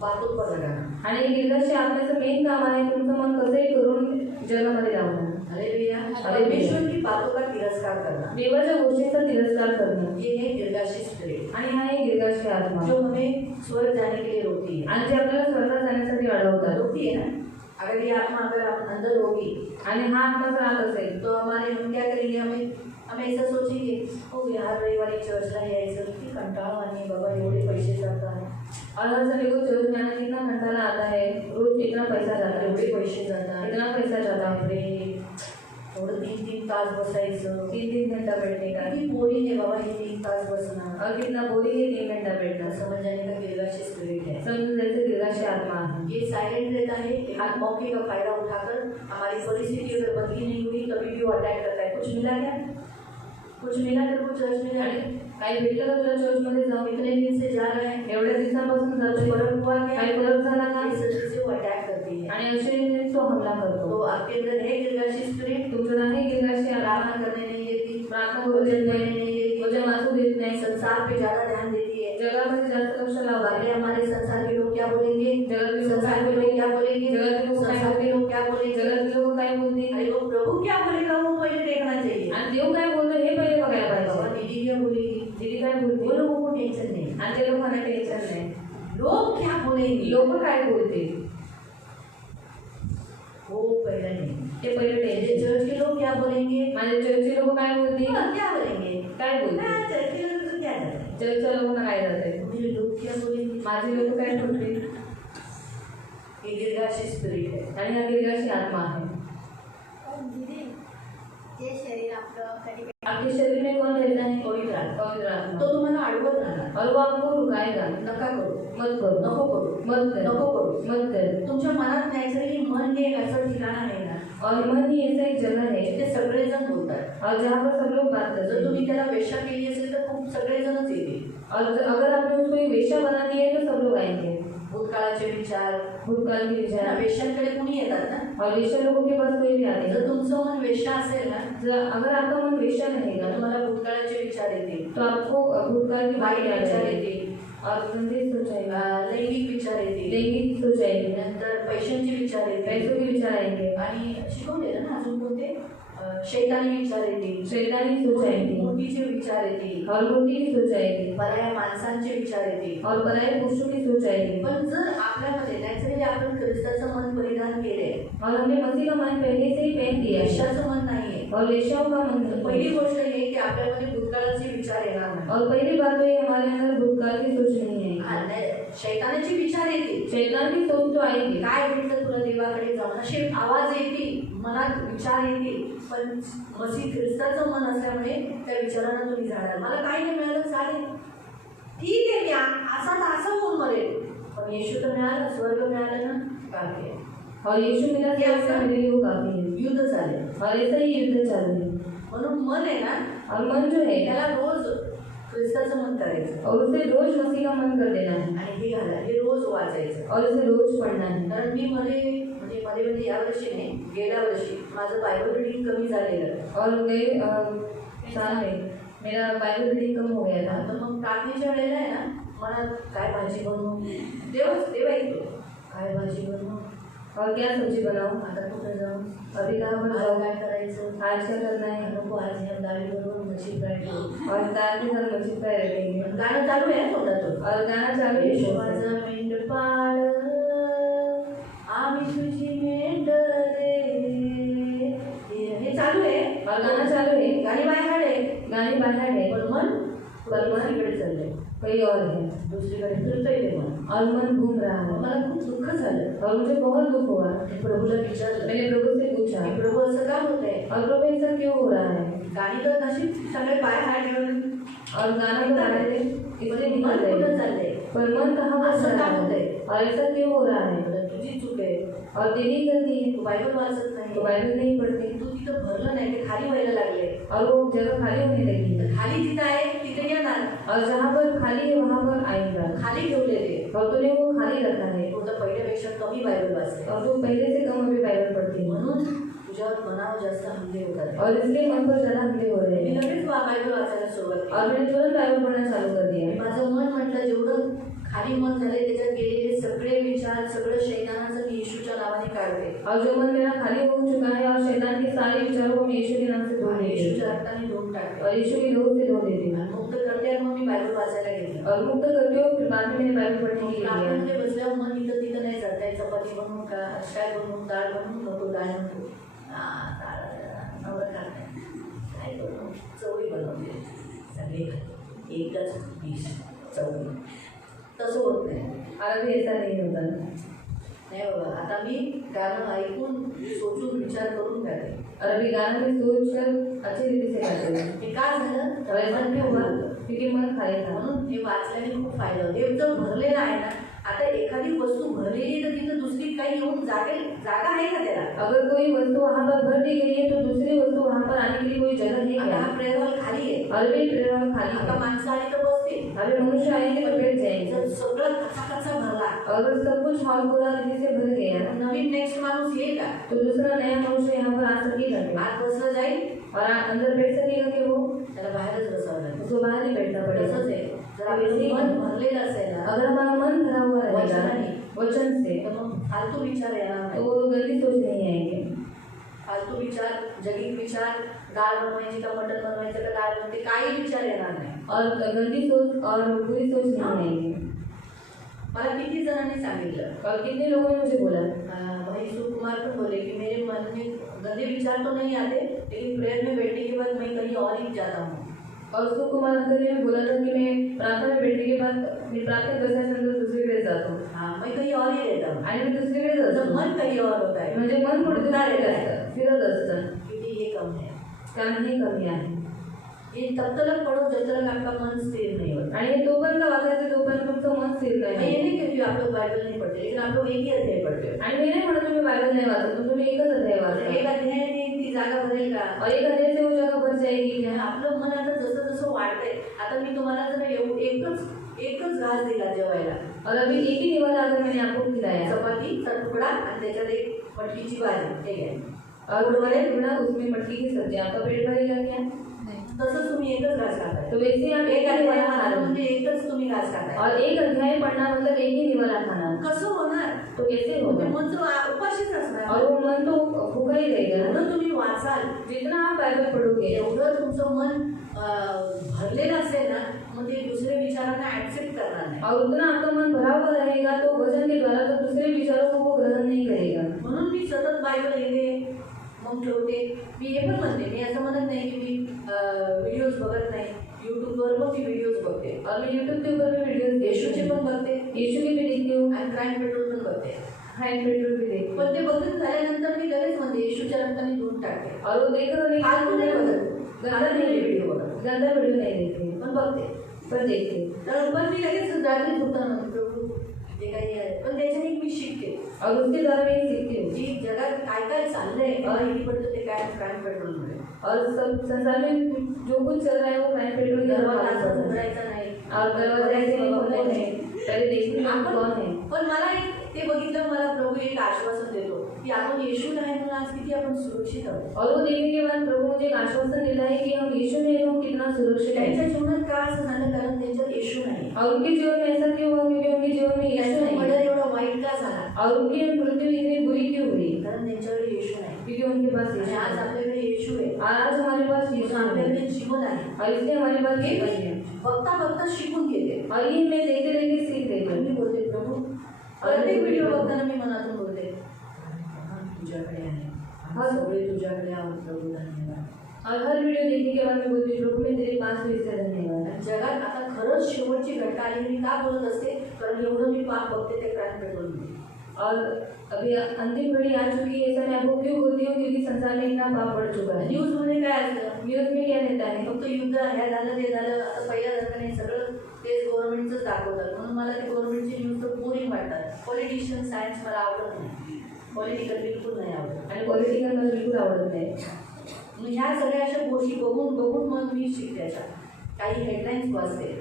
बातों पर लगाना। आणि गिरगाशी आत्म्याचं मेन काम आहे तुमचं मन कसंही करून जगामध्ये लावणं. अरे भैया, परमेश्वर की बातों का तिरस्कार करना, देवाच्या गोष्टींचा तिरस्कार करणं, ये है गिरगाशी स्पिरिट, आणि हा एक गिरगाशी आत्मा जो हमें स्वर्ग जाने के लिए रोकती है। आणि जे आपल्याला स्वर्गात जाण्यासाठी अडवतात. रोकती है ना। अगर ये आत्मा अगर अंदर होगी आणि हा आत्मा जर आत असेल तो हम क्या करेंगे, हमें ऐसा सोचेंगे, हो यार रविवारी चर्चला यायचं, किती कंटाळा आणि बाबा एवढे पैसे जात आहे, और हर सभी को चर्च जाना कितना घंटा आता है, रोज इतना पैसा जाता है, एवढे पैसे जातात, इतना पैसा जाता है, बापरे, थोडं 3-3 तास बसायचं, 3-3 घंटा बैठने का, किती बोरिंग है बाबा हे 3 तास बसना। और कितना बोरिंग है 3 घंटा बैठना. समझ जाने का गिरगाशी स्पिरिट है। समझून जायचं गिरगाशी आत्मा आहे. ये साइलेंट रहता है, हर मौके का फायदा उठाकर हमारी परिस्थिति अगर बदली नहीं हुई कभी भी वो अटैक करता है। कुछ मिला क्या? कुछ मिला तेरे को चर्च में जाने? काही भेटलं का तुला चर्चमध्ये जाऊन? इतने दिन से जा रहे हैं, एवढ्या दिवसांपासून जातोय, फर्क हुआ क्या? काही फरक झाला का? इस वजह से वो अटैक करती है। आणि अशा रीतीने तो हमला करतो. तो आपके अंदर है गिरगाशी स्पिरिट, तुमचं नाही गिरगाशी आत्मा, प्रार्थना करने नहीं देती, प्रार्थना करू देत नाही, नहीं देती, वचन वाचू देत नाही, संसार पे ज्यादा ध्यान देती है। जगामध्ये जास्त लक्ष लावते. अगले हमारे संसार के लोग क्या बोलेंगे, जगातील लोक संसार काय के लोग क्या बोलेंगे, जगातील लोक काय संसार के लोग क्या बोलेंगे, जगातील लोक काय बोलतील, अरे वो प्रभु क्या बोलेगा वो पहले देखना चाहिए। आणि आजच्या लोकांना टेन्शन नाही. लोग क्या बोलेंगे, लोक काय बोलतील वो पहले नहीं. ते पहिले मेरे टेन्शन. चर्च के लोग क्या बोलेंगे, माझ्या चर्चचे लोक काय बोलतील, हाँ, क्या बोलेंगे, काय बोलतील, हाँ, चर्च के लोग तो क्या जाते हैं. चर्चच्या लोकांना काय जाते, मेरे लोग क्या बोलेंगे, माझे लोक काय बोलतील. ये गिरगाशी स्पिरिट है. आणि हा गिरगाशी आत्मा आहे. जे शरीर आपलं कधी आपके शरीर में कौन रहता है, पवित्र आत्मा. पवित्र आत्मा. तो तुम्हाला अडवत राहणार. और वो आपको रुकाएगा. नका करू, मत करो, नको करू, मत करो, नको करू. मत करो. तुमच्या मनात नैसर्गिक मन हे एक असं ठिकाण आहे ना, और मन ही ऐसा एक जगह है जिथे सगळेजण बोलतात. और जहाँ पर सब लोग बात करते जर हैं. तुम्ही त्याला वेश्या केली असेल तर खूप सगळेजणच येतील. और अगर आपने उसको एक वेश्या बना दिया है तो सब लोग आएंगे. भूतकाळाचे विचार, भूतकाल के ज्यांना विचार. वेश्यांकडे कुणी येतात ना. और वेश्या लोगों के पास कोई भी आते जर हैं. तुमचं मन वेश्या असेल ना, अगर आपका मन वेश्या तर रहेगा तुम्हाला भूतकाळाचे विचार येतील, तो आपको भूतकाल की वाईट बातें विचार याद आएंगी. येतील, और गंदे सोच आएगा, लैंगिक विचार येतील, लैंगिक सोच आएगी, नंतर पैशांचे विचार येतील, पैसों के विचार आएंगे, आणि शिकवलेलं ना अजून कोणते शैतानी विचार येतील, शैतानी सोच आएंगी, मूर्तीचे विचार येतील, और मूर्ति की सोच आएगी, पराया माणसांचे विचार येतील. और पराये पुरुषों की सोच आएगी. पण जर आपल्यामध्ये नॅचरली आपण ख्रिस्ताचं मन परिधान केले, और हमने मसीह का मन पहले से ही पहन दिया है वेश्याचं मन नाहीये, और वेश्याओं का मन तर नहीं पहिली है. गोष्ट हे की आपल्यामध्ये भूतकाळाचे विचार येणार नाही. और पहली बात तो ये हमारे अंदर भूतकाल की सोच नहीं है. हा, नाही, शैतानाचे विचार येतील. शैतान की सोच तो आएगी. काय भेटलं तुला देवाकडे जाऊन, असे आवाज येतील, मनात विचार येतील, पण मसीह ख्रिस्ताचं मन असल्यामुळे त्या विचारांना तुम्ही जाणार. मला काही नाही मिळालं चालेल, ठीक आहे, मी असा असं होऊन मरेल, पण येशू तर मिळालं, स्वर्ग मिळालं ना, बाकी आहे. और यीशु मिला क्या तो मेरे लिए वो काफी है. युद्ध चालेल. और ऐसा ही युद्ध चालू है. म्हणून मन आहे ना, और मन जो है त्याला रोज ख्रिस्ताचं मन करायचं और उसे रोज मसीह का मन कर देना है आणि हे घाला, हे रोज वाचायचं. और उसे रोज पढ़ना है. कारण मी मध्ये म्हणजे यावर्षी नाही, गेल्या वर्षी माझं बायबल रिडिंग कमी झालेलं. और गए साल में मेरा बाइबल रीडिंग कम हो गया था. तर मग प्रार्थनेच्या वेळेला आहे ना, मला काय भाजी बनवू, देव ऐकतो, काय भाजी बनवू, और क्या सब्जी बनाऊं, आता कुठं जाऊ, अभी कहाँ पर आज जाऊं, काय करायचं, आज क्या करना है. नको आज ह्या डाळीबरोबर मच्छी फ्राय करू. और दाल के साथ मच्छी फ्राई रखेंगे. गाणं चालू आहे तोंडातून. और गाना चालू है. येशूचं मेंढपाळ, आम्ही तुझी मेंढरे, हे चालू आहे. और गाना चालू है. गाणी बाहेर आहे, गाने बाहर है पण मन दुसरीकडे चाललंय, कहीं और है. दुसरीकडे फिरतंय ते मन. और मन घूम रहा है. मला खूप दुःख झालं. और मुझे बहुत दुख हुआ. प्रभूला विचारलं, मैंने प्रभु से पूछा, की प्रभू असं का होतंय. और प्रभु ऐसा क्यों हो रहा है. गाणी तर नशी सगळे पाय हात ठेवून, और गाना तो गा रहे थे इसलिए मन निकल कुठं रहे. चाललंय, पर मन कहाँ पर असं जा का रहा होतंय. है. और ऐसा क्यों हो रहा है. म्हणलं, तुझी चूक आहे, और तेरी गलती है. तू बायबल वाचत तो नाही, बाइबल नहीं पढ़ते. तू तिथं भरलं नाही, ते खाली व्हायला लागले. और वो जगह खाली होने लगी है. खाली जिथं आहे तिथे येणार, और जहाँ पर खाली है वहाँ पर आएगा. खाली ठेवले ते. और तूने वो खाली रखा है. तू तर पहिल्यापेक्षा कमी बायबल वाचते, और तू पहले से कम अभी बाइबल पढ़ती है. म्हणून तुझ्यावर मनावर जास्त हमले होतात. और इसलिए मन पर ज़्यादा हमले हो रहे मी हैं. लगेच बायबल वाचायला सुरुवात और केली. मैंने तुरंत बाइबल पढ़ना चालू कर दिया. माझं मन म्हटलं, जेवढं खाली मन झालंय त्याच्यात गेलेले सगळे विचार, सगळं शैतानाचं मी येशूच्या नावाने काढते. और जो मन मेरा खाली हो चुका है और शैतान के सारे विचारों को मैं यीशु के नाम से धो आणि देती येशूच्या हूँ. रक्ताने धुवून टाकते. और यीशु के लोग से धो देती हूँ. आणि मुक्त करते आणि मग मी बायबल वाचायला घेतलं. और मुक्त करते हो फिर बाद में मैंने बाइबल पढ़ने के लिए लिया. प्रार्थनेमध्ये बसल्यावर मन इथं तिथं नाही जात आहे. चपाती बनवून का, काय बनवून, डाळ बनवून नको, डाळ नको, डाळ नवरं खात नाही, काय बनवू, चवळी बनवते, सगळे खाते, एकच डिश चवळी. तसं होत नाही. और अभी ऐसा नहीं होता. नाही बाबा, आता मी गाणं ऐकून सोचून विचार करून करते. और अभी गाना में सोच कर अच्छे रीति से करते हैं. हे का झालं, और ऐसा क्यों हुआ, क्योंकि मन खाली था. म्हणून हे वाचल्याने खूप फायदा होतो. हे जर भरलेलं आहे ना, आता एखादी वस्तू भरलेली तर तिथं दुसरी काही येऊन जागा आहे का त्याला. अगर कोई वस्तु वहाँ पर भर दी गई है तो दूसरी वस्तु वहाँ पर आने के लिए कोई जगह है आता क्या. हा प्रेयर हॉल खाली आहे. और भी प्रेरणा खाली आता है. माणसं आली तर बसतील. अभी मनुष्य आएंगे तो बैठ जाएंगे. जर सगळं कचा भरला, अगर सब कुछ हॉल पूरा रीति से भर गया नवीन नेक्स्ट माणूस येईल का. तो दूसरा नया मनुष्य यहाँ पर आ सकेगा क्या. आत बसलं जाईल, और अंदर बैठ सकेगा कि वो, त्याला बाहेरच बसावं लागेल. उसको बाहर ही बैठना पड़ेगा. तसंच आहे. जर आपलं मन भरलेलं असेल ना, अगर हमारा मन भरा हुआ रहेगा वचनाने, वचन से तर मग फालतू विचार येणार तो नाही. वो गलती सोच नहीं आएंगे. फालतू विचार जगिक विचार, डाळ बनवायची का मटण बनवायचं का डाळ बनवायची, काही विचार येणार नाही. और गंदी सोच और बुरी सोच नहीं आएगी. मला किती जणांनी सांगितलं, और कितने लोगों ने मुझे बोला, भाई सुकुमार पण बोले कि मेरे मन में गंदे विचार तो नहीं आते, लेकिन प्रेयर में बैठने के बाद मैं कहीं और ही जाता हूँ. और सुकुमार अंकल ने भी बोला था कि मैं प्रार्थना में बैठने के बाद मैं प्रार्थना करण्यानंतर दुसरीकडे जातो. हाँ, मैं कहीं और ही रहता हूँ. आणि मी दुसरीकडे तो जातो. मन कहीं और होता है. म्हणजे मन कुठे फिरत असतं. क्योंकि ये कम है. कारण हे कमी आहे. ये तब तक पढ़ो जब तक आपका मन स्थिर नहीं होता. आणि हे तोपर्यंत वाचायचं जोपर्यंत तुमचं मन स्थिर मैं नाही. ये नहीं कहती हूँ आप लोग बाइबल नहीं पढ़ते, लेकिन आप लोग एक ही अध्याय पढ़ते हो. आणि मी नाही म्हणत तुम्ही बायबल नाही वाचत, पण तुम्ही एकच अध्याय एक वाचा. अध्यायाने ती जागा भरेल का? और एक अध्याय से वो जगह भर जाएगी क्या? आपलं मन आता जसं जसं वाढतंय, आता मी तुम्हाला जर एकच घास दिला जेवायला, और अभी एक ही निवाला अगर मैंने आपको खिलाया चपातीचा तुकडा आणि त्याच्यात एक मटकीची भाजी, ठीक आहे, और उन्होंने टुकड़ा उसमें मटकी की सब्जी, आपका पेट भरेगा क्या? तसंच तुम्ही एकच घास खाताय. तो वैसे ही आप एक एक ही अध्याय निवाला खाणं खाना. म्हणजे एकच तुम्ही घास खाताय. और एक अध्याय पढ़ना मतलब एक ही निवाला खाना. कसं होणार? तो कैसे ते होगा? मन तर उपाशीच असणार. और वो मन तो भूखा ही रहेगा. एवढं तुम्ही वाचाल, जितना आप बाइबल पढ़ोगे एवढं तुमचं मन भरलेलं असेल ना, मग ते दुसरे विचारांना ऍक्सेप्ट करणार नाही. और उतना आपका मन भरा हुआ रहेगा तो वचन के द्वारा तो दूसरे विचारों को वो ग्रहण नहीं करेगा. म्हणून मी सतत बायबल घेते, मग ठेवते. मी हे पण म्हणते, मी असं म्हणत नाही की मी व्हिडिओज बघत नाही. यूट्यूबवर पण मी व्हिडिओज बघते, और मैं यूट्यूब के ऊपर भी वीडियोस येशूचे पण बघते, यीशु की भी देखती हूँ, आणि क्राईम पेट्रोल पण बघते. हैंड पेट्रोल भी देखती हूँ. पण ते बघून झाल्यानंतर मी लगेच म्हणते येशूच्या रक्ताने धुवून टाकते. और वो देख रहे फालतू नाही बघत, गंदा नहीं व्हिडिओ बघत, गंदा वीडियो नहीं देखते पण बघते. पर देखते. तर पण मी लगेच रात्री झोपताना म्हणते, प्रभू जे काही आहे, पण त्याच्याने मी शिकते. और उसके द्वारा मैं सीखती हूँ. जी जगात काय काय चाललंय माहिती पडतं ते काय क्राईम पेट्रोलमुळे. और सब संसार में जो कुछ चल रहा है वो क्राइम पेट्रोल के दरवाजा द्वारा असं चल रहा है. उघडायचा नाही. और दरवाजा ऐसे नहीं खोलना है, पहले देखने में कौन है. पण मला ते बघितलं, मला प्रभू एक आश्वासन देतो की आपण येशू आहे म्हणून आज किती आपण सुरक्षित आहोत. और वो देखने के बाद प्रभु मुझे एक आश्वासन देता है कि हम यीशु में हम कितना सुरक्षित त्यांच्या है. जीवनात का असं झालं, कारण त्यांच्यात येशू नाही. और उनके जीवन में ऐसा क्यों हुआ? क्योंकि उनके जीवन में यीशु त्यांचं नहीं मर्डर है. एवढं वाईट का झाला, और उनकी मृत्यु इतनी बुरी क्यों हुई? कारण त्यांच्याकडे येशू नाही. क्योंकि उनके पास आणि यीशु आज है. आपल्याकडे येशू आहे, आज हमारे पास यीशु है आपल्याकडे जीवन आहे. और इसलिए हमारे पास हे जीवन है. मी बघता बघता शिकून घेते. और ये मैं देखते देखते सीख लेती आणि हूँ. मी बोलते, प्रभू प्रत्येक व्हिडिओ बघताना मी मनातून बोलते, तुझ्याकडे आहे, सगळे तुझ्याकडे आहोत प्रभू, धन्यवाद. और हर वीडियो देखने के बाद मैं बोलती हूँ, प्रभु मैं तेरे पास हूँ, इससे धन्यवाद. आणि जगात आता खरंच शेवटची घटना आली. मी का बोलत असते, कारण एवढं मी पाप बघते ते क्राईम पेट्रोलमध्ये. और अभी अंतिम घड़ी आ चुकी है. ऐसा मैं आपको क्यों बोलती हूँ? क्योंकि संसार में इतना पाप बढ़ चुका है. न्यूजमध्ये काय असतं, न्यूज में क्या देता है? फक्त युद्ध हे झालं ते झालं. आता पहिल्यासारखं नाही, सगळं तेच गव्हर्नमेंटचंच दाखवतात. म्हणून मला ते गव्हर्नमेंटची न्यूज तर बोरिंग वाटतात. पॉलिटिशियन सायन्स मला आवडत नाही, पॉलिटिकल बिलकुल नाही आवडत. आणि पॉलिटिकल मला बिलकुल आवडत नाही. मग ह्या सगळ्या अशा गोष्टी बघून बघून मग मी शिकते. अशा काही हेडलाईन्स वाचते,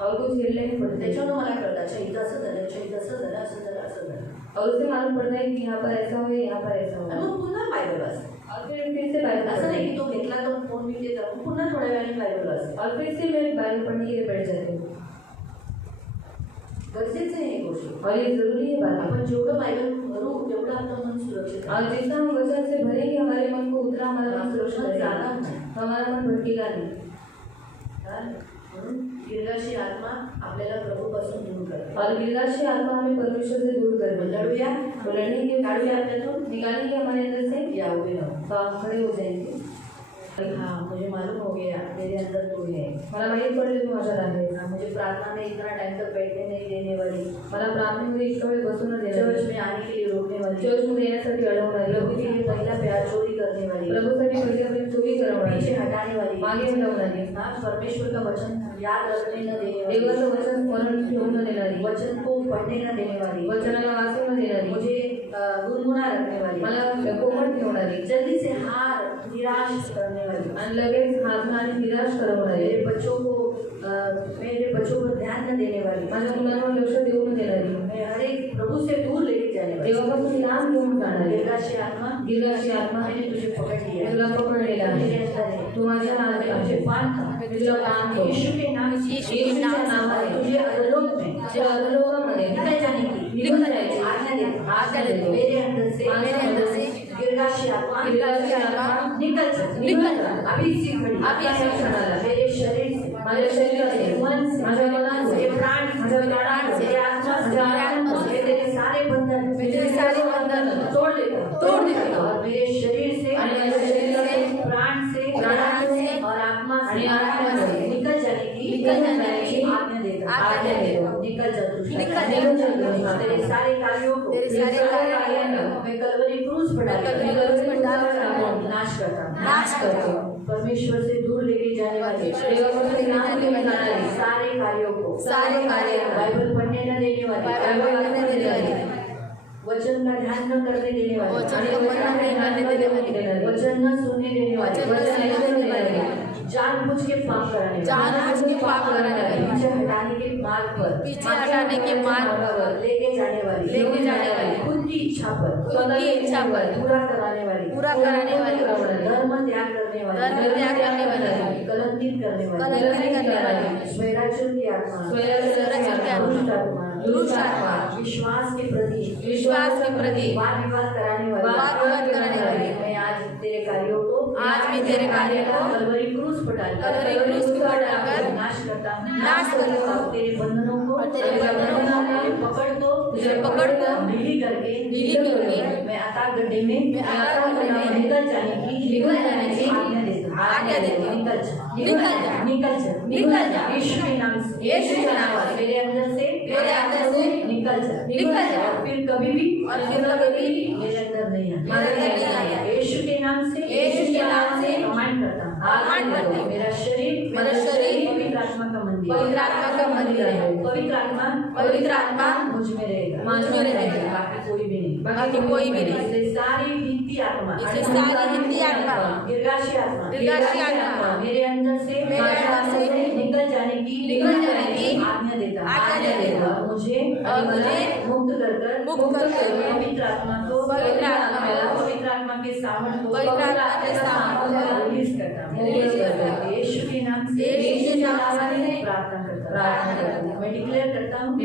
और कुछ हेडलाइन पढ़ते हैं. त्याच्यानं मला कळतं, अच्छा इथं असं झालं, अच्छा इथं असं झालं, असं झालं, असं झालं. और उससे मालूम पड़ता है कि यहाँ पर ऐसा हुआ, यहाँ पर ऐसा आणि हुआ. मग पुन्हा बायबल वाचते. और फिर से बाइबल असं पढ़ते नाही हैं. की तो घेतला तो फोन मी देत राहून पुन्हा थोड्या वेळाने बायबल वाचते. और फिर से मैं बाइबल पढ़ने के लिए बैठ जाती हूँ. गरजेचं आहे हे गोष्ट. और ये जरूरी है बात. आपण जेवढं बायबल भरू तेवढं आपलं मन सुरक्षित और आहे. जितना हम वचन से भरेंगे हमारे मन को, उतना हमारा मन सुरक्षित मन रहेगा. जाणार नाही. हमारा मन भटकेगा नहीं. म्हणून गिरगाशी आत्मा आपल्याला प्रभूपासून दूर करते. और गिरगाशी आत्मा हमें परमेश्वर से दूर कर देती है. लढूया, तो लड़ेंगे, काढूया आपल्यातून, निकालेंगे हमारे अंदर से, या उभे राहू. तो आप खड़े हो जाएंगे. हाँ, मुझे मालूम हो गया मेरे अंदर तू है. मला माहीत पडले तू माझ्यात आहे. हाँ, मुझे प्रार्थना में इतना टाइम तक बैठने नहीं देने वाली, मला प्रार्थनेमध्ये इतका वेळ बसून न चर्च देणार. में आने के लिए रोकने वाली, चर्चमध्ये येण्यासाठी अडवणारी, प्रभु के लिए पहला प्यार चोरी करने वाली, प्रभूसाठी पहिली आपली चोरी पीछे करवणारी, हटाने वाली, मागे हटवणारी, हाँ, परमेश्वर का वचन याद रखने न देने वाली, देवाचं वचन स्मरण ठेवून न देणारी, वचन को पढ़ने न देने वाली, वचनाला वाचू न देणारी, मुझे गुनगुना रखने वाली, मला कोमट ठेवणारी, जल्दी से हार निराश करने वाली, आणि लगेच हातमा आणि निराश करवणारी, मेरे बच्चों पर ध्यान न देने वाली, माझ्या मुलांवर लक्ष देऊ न देणारी, मैं हर एक प्रभु से दूर लेके जाने वाली, देवापासून लांब घेऊन जाणारी. गिरगाशी आत्मा, गिरगाशी आत्मा, मैंने तुझे पकड़ लिया, तुला पकडलेला आहे, मेरे अंदर है, तू माझ्या हातात मुझे आहे, बांध, तुला बांधतो. यीशु के नाम, येशूच्या नावाने तुझे अधोलोक में तुला अधोलोकामध्ये निकल जाने की निघून जायची आज्ञा दे, आज्ञा देतो. मेरे अंदर से माझ्या अंदर से गिरगाशी आत्मा निकल जा अभी इसी घड़ी मेरे शरीर से माझ्या शरीराचे मन से माझ्या मनाचे मेरे प्राण मेरे आत्मा से तेरे सारे बंधन तोड़ देता और मेरे शरीर से प्राण से और आत्मा से निकल जाने की आज्ञा देता निकल जा तेरे सारे कार्यों को मैं कलवरी क्रूस पर नाश करता हूँ परमेश्वर से दूर लेके जाने वाले सारे कार्यों को बाइबल पढ़ने न देने वाले वचन का ध्यान न करने देने वाले वचन न सुनने देने वाले जानबूझ के पाप कराने वाले पीछे हटाने के मार्ग पर लेके जाने वाली खुद की इच्छा पर पूरा कराने वाली धर्म त्याग करने वाली कलंकित करने वाली स्वैराज्य की आत्मा दुष्ट आत्मा विश्वास के प्रति वाद विवाद कराने वाली मैं आज तेरे कार्यों को कलवरी क्रूस पर डालकर नाश करता हूँ तेरे बंधनों को पकड़ को ढीली करके मैं अथाह गड्ढे में निकल जाने की आज्ञा देता हूँ निकल जा यीशु के नाम से मेरे अंदर से निकल जा फिर कभी भी मेरे अंदर नहीं आया यीशु के नाम से कमांड करता हूँ मेरा शरीर पवित्र आत्मा का मंदिर है पवित्र आत्मा मुझ में रहेगा बाकी कोई भी नहीं इसलिए सारी हिंदी आत्मा गिरगाशी आत्मा मेरे अंदर से निकल जाने की आज्ञा देता मुझे मुक्त कर पवित्र आत्मा के सामर्थ्य को रिलीज करता यीशु के नाम से प्रार्थना करता मैं डिक्लेयर करता हूँ मैं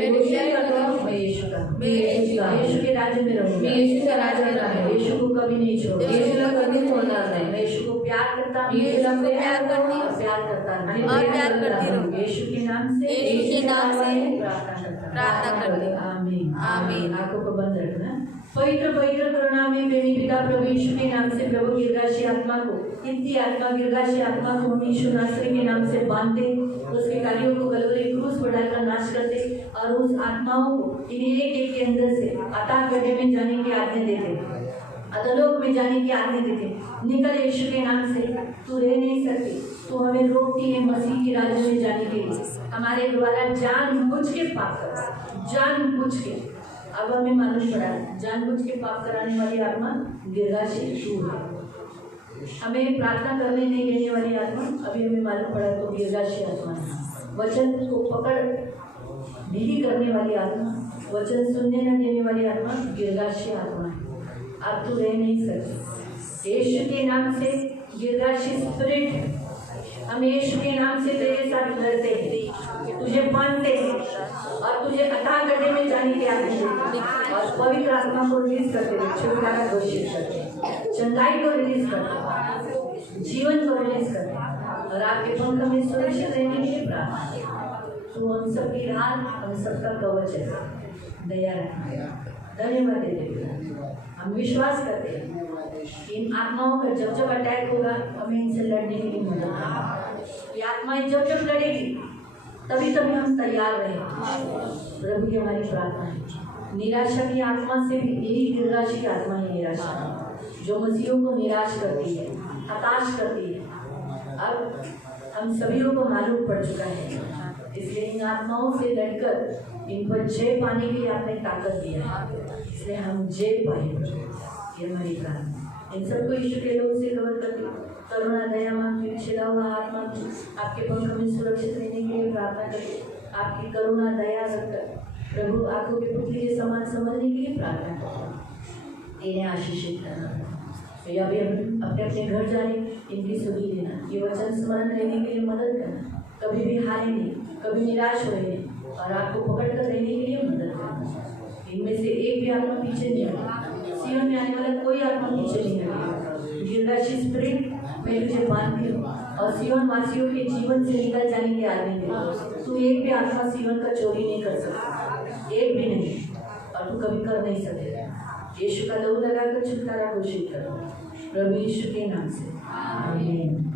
यीशु के राज्य में रहूँगा यीशु को कभी नहीं छोड़ना मैं यीशु को प्यार करता हूँ प्यार करता यीशु के नाम से प्रार्थना करता आमीन आंखों को बंद रखना पवित्र करुणा में प्रेमी पिता प्रभु यीशु के नाम से प्रभु गिरगाशी आत्मा को इतनी आत्मा गिरगाशी आत्मा को हम यीशु नासरी के नाम से बांधते उसके कार्यों को कलवरी क्रूस पर डालकर नाश करते और उस आत्माओं को इन्हीं एक के अंदर से अथाह गड्ढे में जाने की आज्ञा देते अधोलोक में जाने की आज्ञा देते निकल यीशु के नाम से तू रह नहीं सकती तू हमें रोकती है मसीह के राज्य में जाने के लिए हमारे द्वारा जानबूझ के पाप कर जानबूझ के अब हमें मालूम पड़ा जानबूझ के पाप कराने वाली आत्मा गिरगाशी तू है हमें प्रार्थना करने नहीं देने वाली आत्मा अभी हमें मालूम पड़ा तो गिरगाशी आत्मा है वचन को पकड़ ढीली करने वाली आत्मा वचन सुनने न देने वाली आत्मा गिरगाशी आत्मा है अब तू रह नहीं सकती यीशु के नाम से गिरगाशी स्पिरिट हम यीशु के नाम से तेरे साथ लड़ते हैं तुझे बांधते हैं और तुझे अथाह गड्ढे में जाने की आज्ञा देते और पवित्र आत्मा को रिलीज करते हैं छुटकारा घोषित करते हैं चंगाई को रिलीज करते हैं जीवन को रिलीज करते हैं और आपके पंख में सुरक्षित रहने के लिए प्रार्थना तो हम सबकी ढाल हम सबका कवच है दया रखना धन्यवाद देते हम विश्वास करते हैं कि इन आत्माओं का जब अटैक होगा हमें इनसे लड़ने के लिए मदद ये आत्माएं जब लड़ेगी तभी हम तैयार रहेंगे प्रभु की हमारी प्रार्थना है निराशा की आत्मा से भी यही गिरगाशी की आत्मा है निराशा जो मसीहों को निराश करती है हताश करती है अब हम सभी को मालूम पड़ चुका है इसलिए इन आत्माओं से लड़कर इन पर जय पाने के लिए आपने ताकत दिया है इसलिए हम जय पाएंगे ये हमारी प्रार्थना इन सबको यीशु के लोग से कवर करके करुणा दया मांगती छिड़ा हुआ हाथ मांगती आपके पंख में सुरक्षित रहने के लिए प्रार्थना करती आपकी करुणा दया रखकर प्रभु आंखों के पुतली के समान समझने के लिए प्रार्थना करता इन्हें आशीषित करना या भी अपने अपने घर जाने इनकी सुधि देना ये वचन स्मरण रहने के लिए मदद करना कभी भी हारे नहीं कभी निराश हुए नहीं और आपको पकड़ कर रहने के लिए मदद करना इनमें से एक भी आत्मा पीछे नहीं हटेगी सियोन में आने वाला कोई आत्मा पीछे नहीं हटेगा। गिरगाशी स्प्रिट, मैं तुझे बांधती हूँ और सियोन वासियों के जीवन से निकल जाने की आज्ञा देती हूँ। तू एक भी आत्मा सियोन का चोरी नहीं कर सकता, एक भी नहीं, और तू कभी कर नहीं सकेगा। यीशु का लहू लगाकर छुटकारा घोषित करो प्रभु यीशु के नाम से, आमीन।